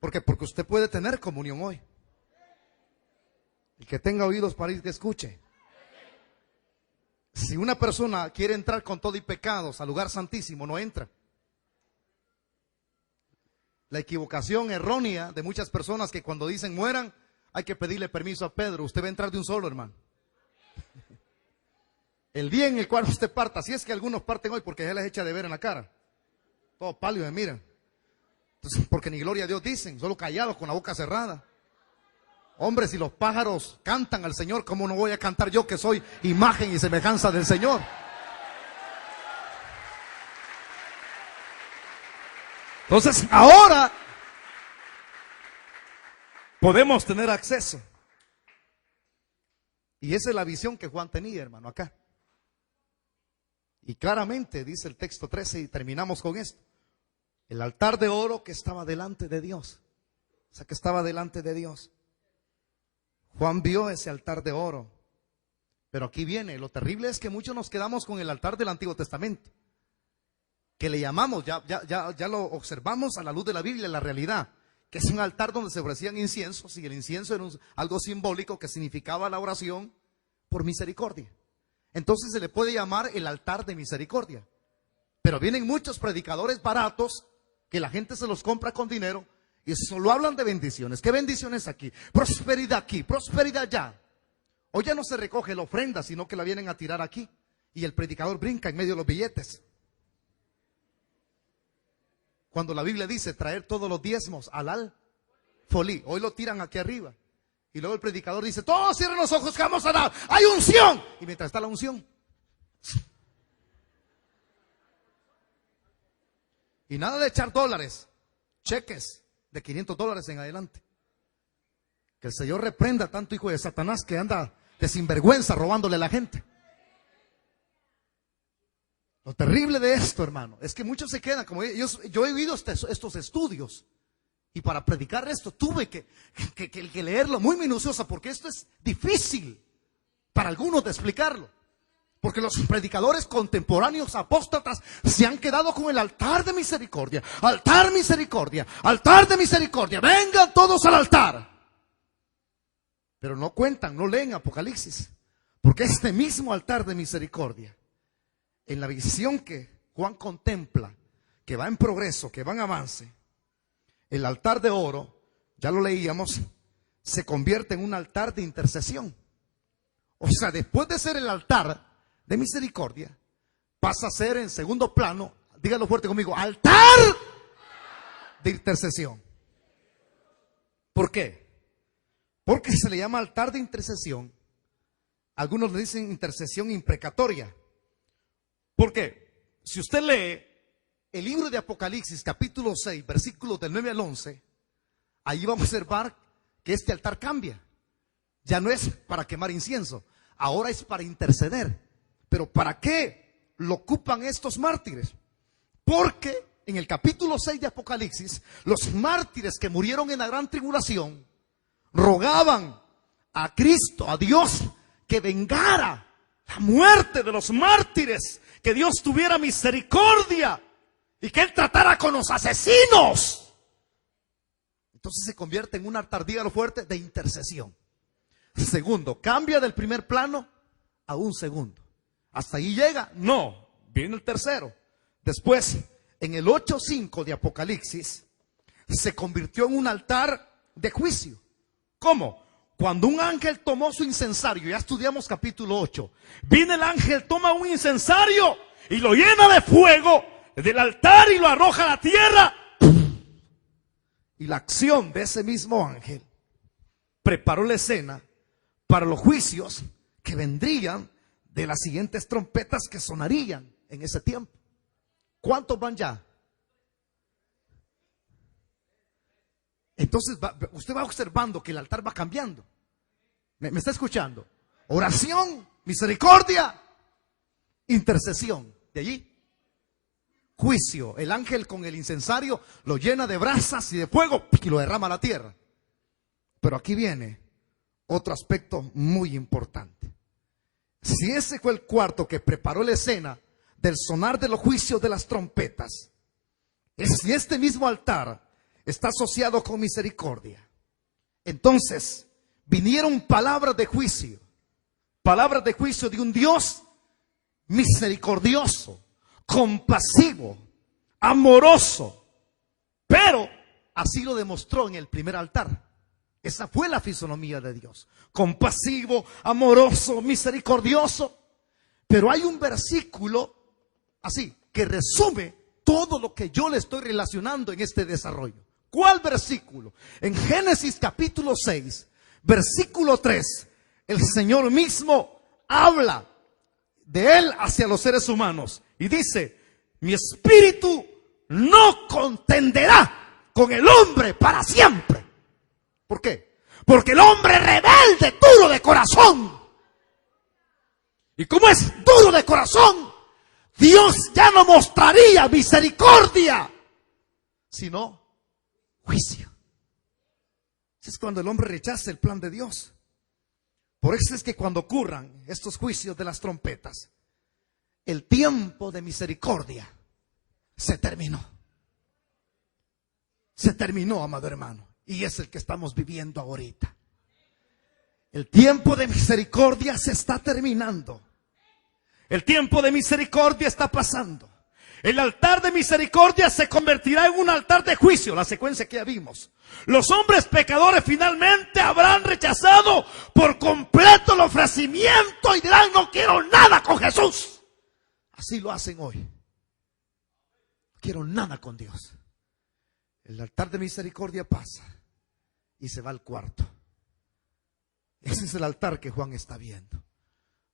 Porque usted puede tener comunión hoy. El que tenga oídos para ir, que escuche. Si una persona quiere entrar con todo y pecados al lugar santísimo, no entra. La equivocación errónea de muchas personas que cuando dicen mueran, hay que pedirle permiso a Pedro. Usted va a entrar de un solo, hermano. El día en el cual usted parta, si es que algunos parten hoy porque ya les echa de ver en la cara. Todo pálido me miran. Entonces, porque ni gloria a Dios dicen, solo callados con la boca cerrada. Hombre, si los pájaros cantan al Señor, ¿cómo no voy a cantar yo que soy imagen y semejanza del Señor? Entonces, ahora podemos tener acceso. Y esa es la visión que Juan tenía, hermano, acá. Y claramente dice el texto 13, y terminamos con esto: el altar de oro que estaba delante de Dios. O sea, que estaba delante de Dios. Juan vio ese altar de oro. Pero aquí viene, lo terrible es que muchos nos quedamos con el altar del Antiguo Testamento, que le llamamos, ya lo observamos a la luz de la Biblia, la realidad, que es un altar donde se ofrecían inciensos, y el incienso era algo simbólico que significaba la oración por misericordia. Entonces se le puede llamar el altar de misericordia. Pero vienen muchos predicadores baratos que la gente se los compra con dinero y solo hablan de bendiciones. ¿Qué bendiciones aquí? Prosperidad aquí, prosperidad allá. Hoy ya no se recoge la ofrenda, sino que la vienen a tirar aquí, y el predicador brinca en medio de los billetes. Cuando la Biblia dice traer todos los diezmos al alfolí, hoy lo tiran aquí arriba. Y luego el predicador dice: todos cierren los ojos que vamos a dar, hay unción. Y mientras está la unción, y nada de echar dólares, cheques de $500 en adelante. Que el Señor reprenda tanto hijo de Satanás que anda de sinvergüenza robándole a la gente. Lo terrible de esto, hermano, es que muchos se quedan como yo he oído estos estudios, y para predicar esto tuve que leerlo muy minuciosa, porque esto es difícil para algunos de explicarlo. Porque los predicadores contemporáneos apóstatas se han quedado con el altar de misericordia. Altar misericordia, altar de misericordia. Vengan todos al altar. Pero no cuentan, no leen Apocalipsis. Porque este mismo altar de misericordia, en la visión que Juan contempla, que va en progreso, que va en avance, el altar de oro, ya lo leíamos, se convierte en un altar de intercesión. O sea, después de ser el altar de misericordia, pasa a ser en segundo plano, dígalo fuerte conmigo, altar de intercesión. ¿Por qué? Porque se le llama altar de intercesión. Algunos le dicen intercesión imprecatoria. ¿Por qué? Si usted lee el libro de Apocalipsis, capítulo 6, versículos del 9 al 11, ahí vamos a observar que este altar cambia. Ya no es para quemar incienso, ahora es para interceder. Pero ¿para qué lo ocupan estos mártires? Porque en el capítulo 6 de Apocalipsis, los mártires que murieron en la gran tribulación rogaban a Cristo, a Dios, que vengara la muerte de los mártires, que Dios tuviera misericordia y que Él tratara con los asesinos. Entonces se convierte en un altar, dígalo fuerte, de intercesión. Segundo, cambia del primer plano a un segundo. ¿Hasta ahí llega? No, viene el tercero. Después, en el 8:5 de Apocalipsis, se convirtió en un altar de juicio. ¿Cómo? Cuando un ángel tomó su incensario, ya estudiamos capítulo 8, viene el ángel, toma un incensario y lo llena de fuego del altar y lo arroja a la tierra. Y la acción de ese mismo ángel preparó la escena para los juicios que vendrían de las siguientes trompetas que sonarían en ese tiempo. ¿Cuántos van ya? Entonces usted va observando que el altar va cambiando. ¿Me está escuchando? Oración, misericordia, intercesión. De allí, juicio. El ángel con el incensario lo llena de brasas y de fuego y lo derrama a la tierra. Pero aquí viene otro aspecto muy importante. Si ese fue el cuarto que preparó la escena del sonar de los juicios de las trompetas, si este mismo altar está asociado con misericordia, entonces vinieron palabras de juicio de un Dios misericordioso, compasivo, amoroso. Pero así lo demostró en el primer altar. Esa fue la fisonomía de Dios: compasivo, amoroso, misericordioso. Pero hay un versículo así que resume todo lo que yo le estoy relacionando en este desarrollo. ¿Cuál versículo? En Génesis capítulo 6, versículo 3, el Señor mismo habla de Él hacia los seres humanos y dice: mi espíritu no contenderá con el hombre para siempre. ¿Por qué? Porque el hombre rebelde, duro de corazón. Y como es duro de corazón, Dios ya no mostraría misericordia, sino juicio. Es cuando el hombre rechaza el plan de Dios. Por eso es que cuando ocurran estos juicios de las trompetas, el tiempo de misericordia se terminó. Se terminó, amado hermano. Y es el que estamos viviendo ahorita. El tiempo de misericordia se está terminando. El tiempo de misericordia está pasando. El altar de misericordia se convertirá en un altar de juicio, la secuencia que ya vimos. Los hombres pecadores finalmente habrán rechazado por completo el ofrecimiento y dirán: no quiero nada con Jesús. Así lo hacen hoy. No quiero nada con Dios. El altar de misericordia pasa y se va al cuarto. Ese es el altar que Juan está viendo.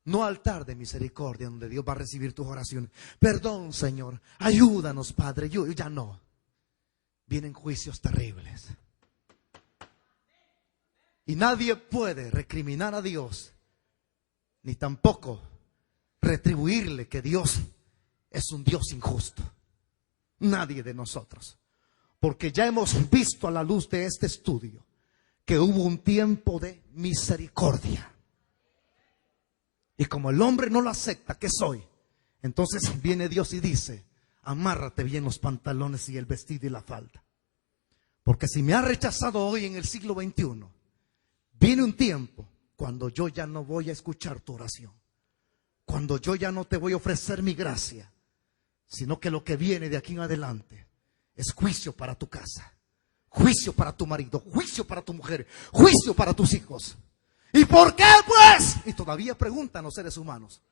No altar de misericordia donde Dios va a recibir tus oraciones. Perdón, Señor, ayúdanos, Padre. Yo ya no. Vienen juicios terribles. Y nadie puede recriminar a Dios, ni tampoco retribuirle que Dios es un Dios injusto. Nadie de nosotros. Porque ya hemos visto a la luz de este estudio que hubo un tiempo de misericordia. Y como el hombre no lo acepta, ¿qué soy? Entonces viene Dios y dice: amárrate bien los pantalones y el vestido y la falda. Porque si me has rechazado hoy en el siglo XXI, viene un tiempo cuando yo ya no voy a escuchar tu oración. Cuando yo ya no te voy a ofrecer mi gracia, sino que lo que viene de aquí en adelante es juicio para tu casa, juicio para tu marido, juicio para tu mujer, juicio para tus hijos. ¿Y por qué pues? Y todavía preguntan los seres humanos: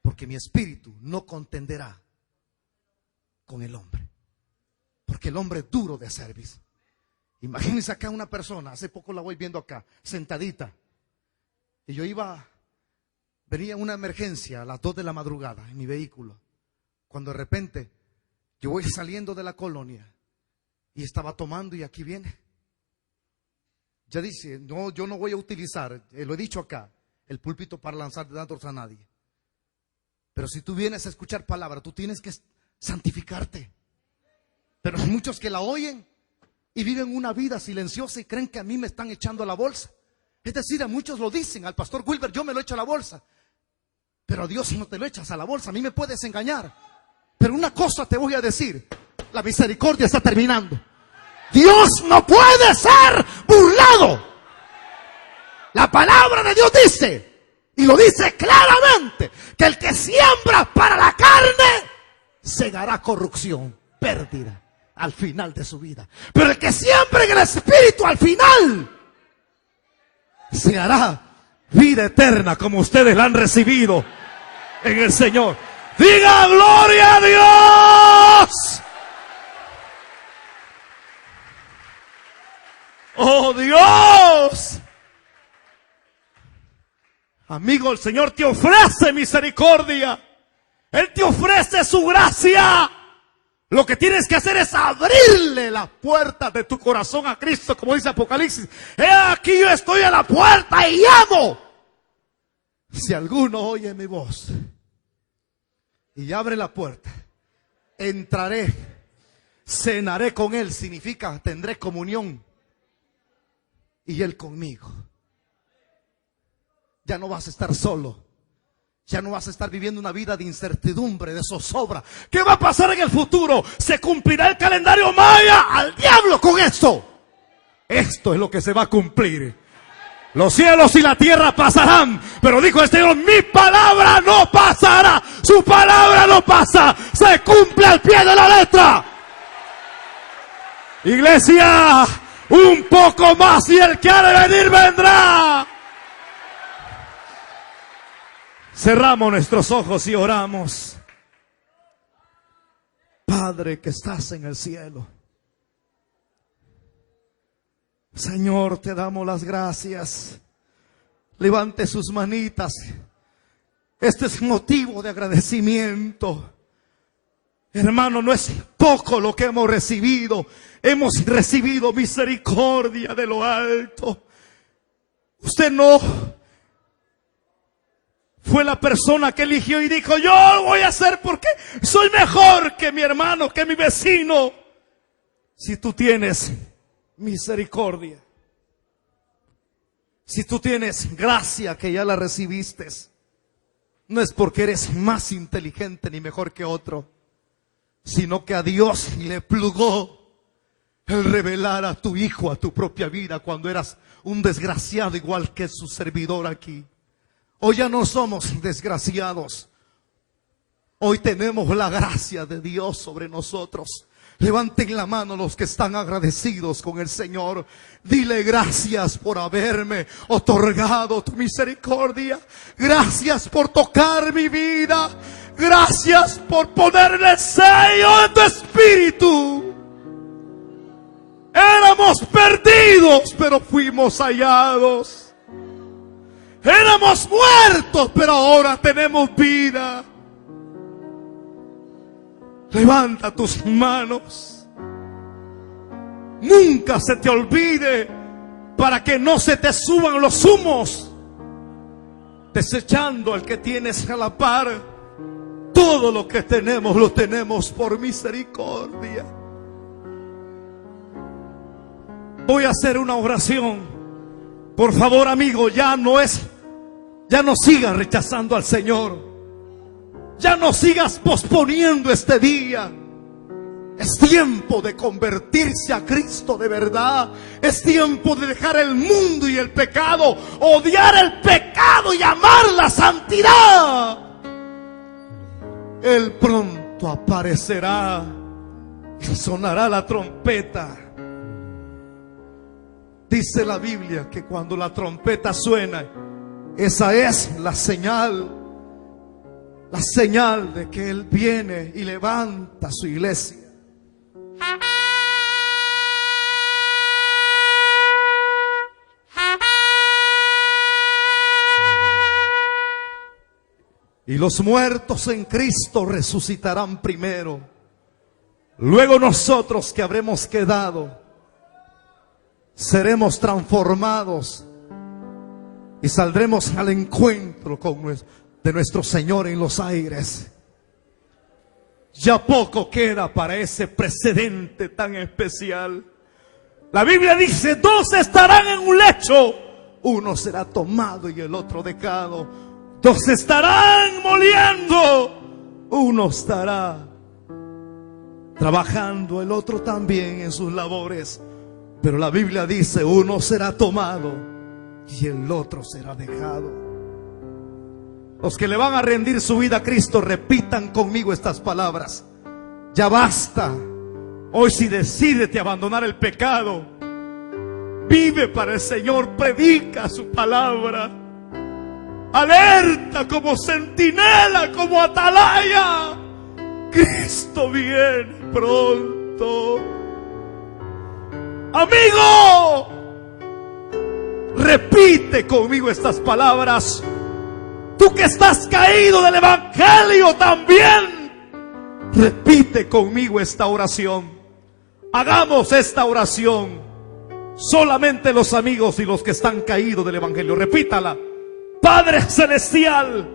porque mi espíritu no contenderá con el hombre. Porque el hombre es duro de servicio. Imagínense acá una persona, hace poco la voy viendo acá, sentadita. Y yo venía una emergencia a las 2 de la madrugada en mi vehículo. Cuando de repente yo voy saliendo de la colonia y estaba tomando y aquí viene. Ya dice: no, yo no voy a utilizar, lo he dicho acá, el púlpito para lanzar datos a nadie. Pero si tú vienes a escuchar palabra, tú tienes que santificarte. Pero hay muchos que la oyen y viven una vida silenciosa y creen que a mí me están echando a la bolsa. Es decir, a muchos lo dicen: al pastor Wilber yo me lo echo a la bolsa. Pero a Dios no te lo echas a la bolsa, a mí me puedes engañar. Pero una cosa te voy a decir: la misericordia está terminando. Dios no puede ser burlado. La palabra de Dios dice, y lo dice claramente, que el que siembra para la carne segará corrupción, pérdida al final de su vida. Pero el que siembra en el Espíritu, al final segará vida eterna, como ustedes la han recibido en el Señor. Diga gloria a Dios. ¡Oh, Dios! Amigo, el Señor te ofrece misericordia. Él te ofrece su gracia. Lo que tienes que hacer es abrirle la puerta de tu corazón a Cristo, como dice Apocalipsis. He aquí yo estoy a la puerta y llamo. Si alguno oye mi voz y abre la puerta, entraré, cenaré con él. Significa tendré comunión. Y él conmigo. Ya no vas a estar solo. Ya no vas a estar viviendo una vida de incertidumbre, de zozobra. ¿Qué va a pasar en el futuro? ¿Se cumplirá el calendario maya? ¡Al diablo con esto! Esto es lo que se va a cumplir. Los cielos y la tierra pasarán, pero dijo el Señor: mi palabra no pasará. Su palabra no pasa. Se cumple al pie de la letra. Iglesia, un poco más y el que ha de venir vendrá. Cerramos nuestros ojos y oramos. Padre que estás en el cielo, Señor, te damos las gracias Levante sus manitas. Este es motivo de agradecimiento. Hermano, no es poco lo que hemos recibido. Hemos recibido misericordia de lo alto. Usted no fue la persona que eligió y dijo: yo lo voy a hacer porque soy mejor que mi hermano, que mi vecino. Si tú tienes misericordia, si tú tienes gracia que ya la recibiste, no es porque eres más inteligente ni mejor que otro, sino que a Dios le plugó el revelar a tu hijo a tu propia vida cuando eras un desgraciado igual que su servidor aquí. Hoy ya no somos desgraciados. Hoy tenemos la gracia de Dios sobre nosotros. Levanten la mano los que están agradecidos con el Señor. Dile: gracias por haberme otorgado tu misericordia. Gracias por tocar mi vida. Gracias por ponerle el sello de tu espíritu. Éramos perdidos, pero fuimos hallados. Éramos muertos, pero ahora tenemos vida. Levanta tus manos. Nunca se te olvide, para que no se te suban los humos, desechando al que tienes a la par. Todo lo que tenemos lo tenemos por misericordia. Voy a hacer una oración. Por favor, amigo, ya no sigas rechazando al Señor. Ya no sigas posponiendo este día. Es tiempo de convertirse a Cristo de verdad. Es tiempo de dejar el mundo y el pecado, odiar el pecado y amar la santidad. Él pronto aparecerá y sonará la trompeta. Dice la Biblia que cuando la trompeta suena, esa es la señal de que Él viene y levanta su iglesia. Y los muertos en Cristo resucitarán primero. Luego nosotros que habremos quedado seremos transformados y saldremos al encuentro de nuestro Señor en los aires. Ya poco queda para ese precedente tan especial. La Biblia dice: dos estarán en un lecho, uno será tomado y el otro dejado. Dos estarán moliendo, uno estará trabajando, el otro también en sus labores. Pero la Biblia dice: uno será tomado y el otro será dejado. Los que le van a rendir su vida a Cristo, repitan conmigo estas palabras: ya basta. Hoy sí decídete abandonar el pecado. Vive para el Señor, predica su palabra. Alerta como centinela, como atalaya. Cristo viene pronto. Amigo, repite conmigo estas palabras. Tú que estás caído del evangelio también, repite conmigo esta oración. Hagamos esta oración. Solamente los amigos y los que están caídos del evangelio, repítala. Padre celestial,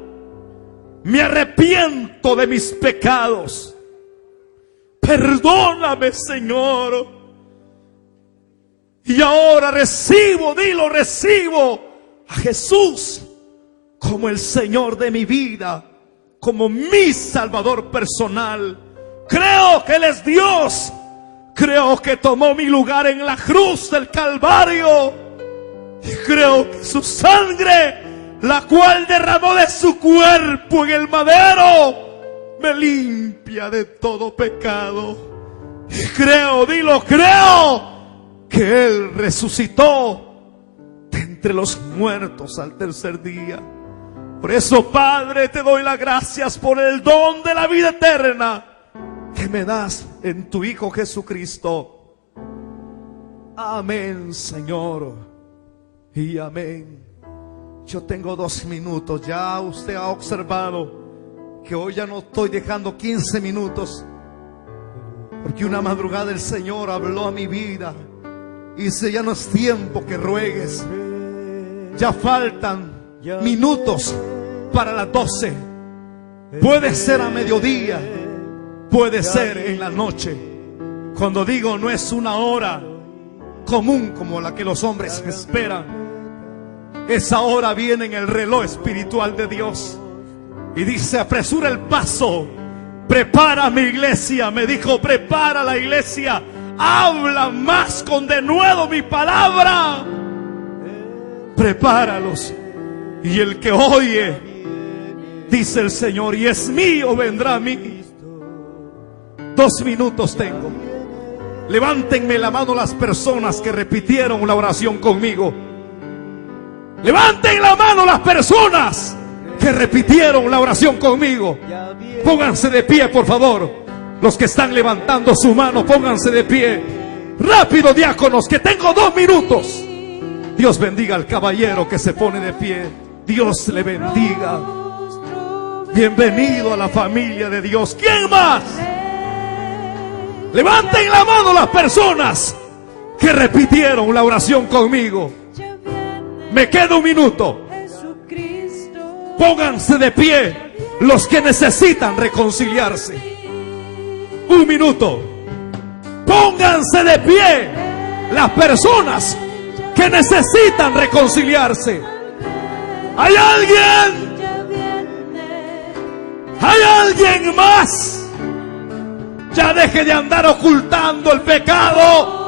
me arrepiento de mis pecados. Perdóname, Señor. Y ahora recibo a Jesús como el Señor de mi vida, como mi Salvador personal. Creo que Él es Dios. Creo que tomó mi lugar en la cruz del Calvario. Y creo que su sangre, la cual derramó de su cuerpo en el madero, me limpia de todo pecado. Y creo, creo que Él resucitó de entre los muertos al tercer día. Por eso, Padre, te doy las gracias por el don de la vida eterna que me das en tu Hijo Jesucristo. Amén, Señor, y amén. Yo tengo 2 minutos. Ya usted ha observado que hoy ya no estoy dejando 15 minutos, porque una madrugada el Señor habló a mi vida y dice: ya no es tiempo que ruegues, ya faltan minutos para las 12. Puede ser a mediodía, puede ser en la noche. Cuando digo no es una hora común como la que los hombres esperan, esa hora viene en el reloj espiritual de Dios y dice: apresura el paso, prepara mi iglesia. Me dijo: prepara la iglesia, habla más con denuedo mi palabra, prepáralos. Y el que oye, dice el Señor, y es mío, vendrá a mí. 2 minutos tengo. Levántenme la mano las personas que repitieron la oración conmigo. Levanten la mano las personas que repitieron la oración conmigo. Pónganse de pie, por favor. Los que están levantando su mano, pónganse de pie. Rápido, diáconos, que tengo 2 minutos. Dios bendiga al caballero que se pone de pie. Dios le bendiga. Bienvenido a la familia de Dios. ¿Quién más? Levanten la mano las personas que repitieron la oración conmigo. Me queda 1 minuto. Pónganse de pie los que necesitan reconciliarse. 1 minuto. Pónganse de pie las personas que necesitan reconciliarse. ¿Hay alguien? ¿Hay alguien más? Ya deje de andar ocultando el pecado.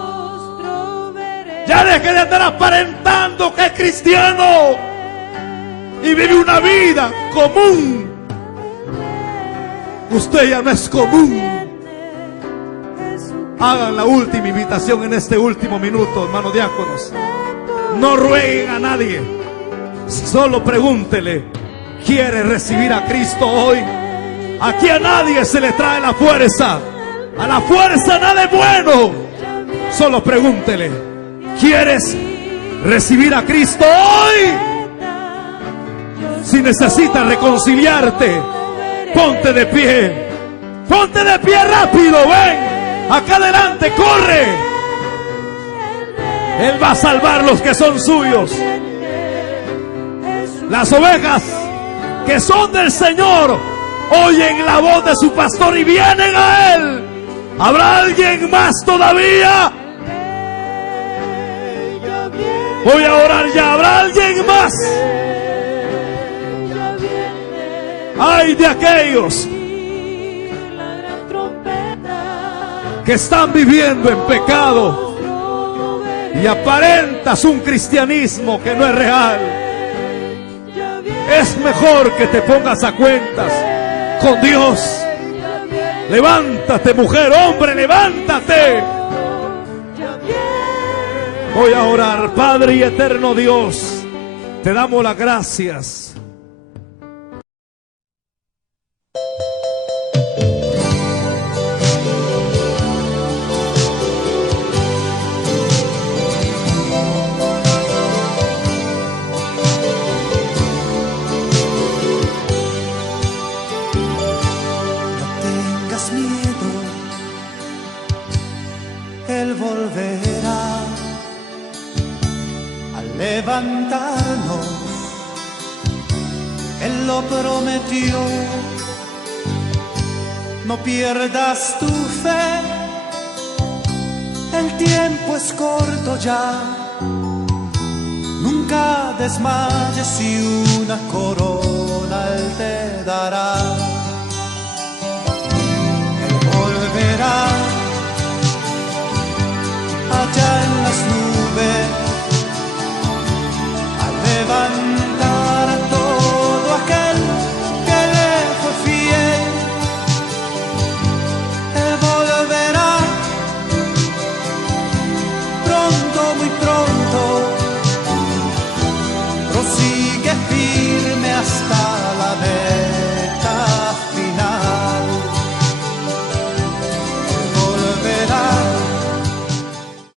Ya deje de andar aparentando que es cristiano y vive una vida común. Usted ya no es común. Hagan la última invitación en este último minuto, hermanos diáconos. No rueguen a nadie. Solo pregúntele: ¿quiere recibir a Cristo hoy? Aquí a nadie se le trae la fuerza. A la fuerza nada es bueno. Solo pregúntele: ¿quieres recibir a Cristo hoy? Si necesitas reconciliarte, ponte de pie. Ponte de pie rápido, ven. Acá adelante, corre. Él va a salvar los que son suyos. Las ovejas que son del Señor oyen la voz de su pastor y vienen a Él. ¿Habrá alguien más todavía? Voy a orar ya. ¿Habrá alguien más? Ay de aquellos que están viviendo en pecado y aparentas un cristianismo que no es real. Es mejor que te pongas a cuentas con Dios. Levántate, mujer, hombre, levántate. Voy a orar. Padre y eterno Dios, te damos las gracias. Él volverá a levantarnos. Él lo prometió. No pierdas tu fe. El tiempo es corto ya. Nunca desmayes y una corona Él te dará.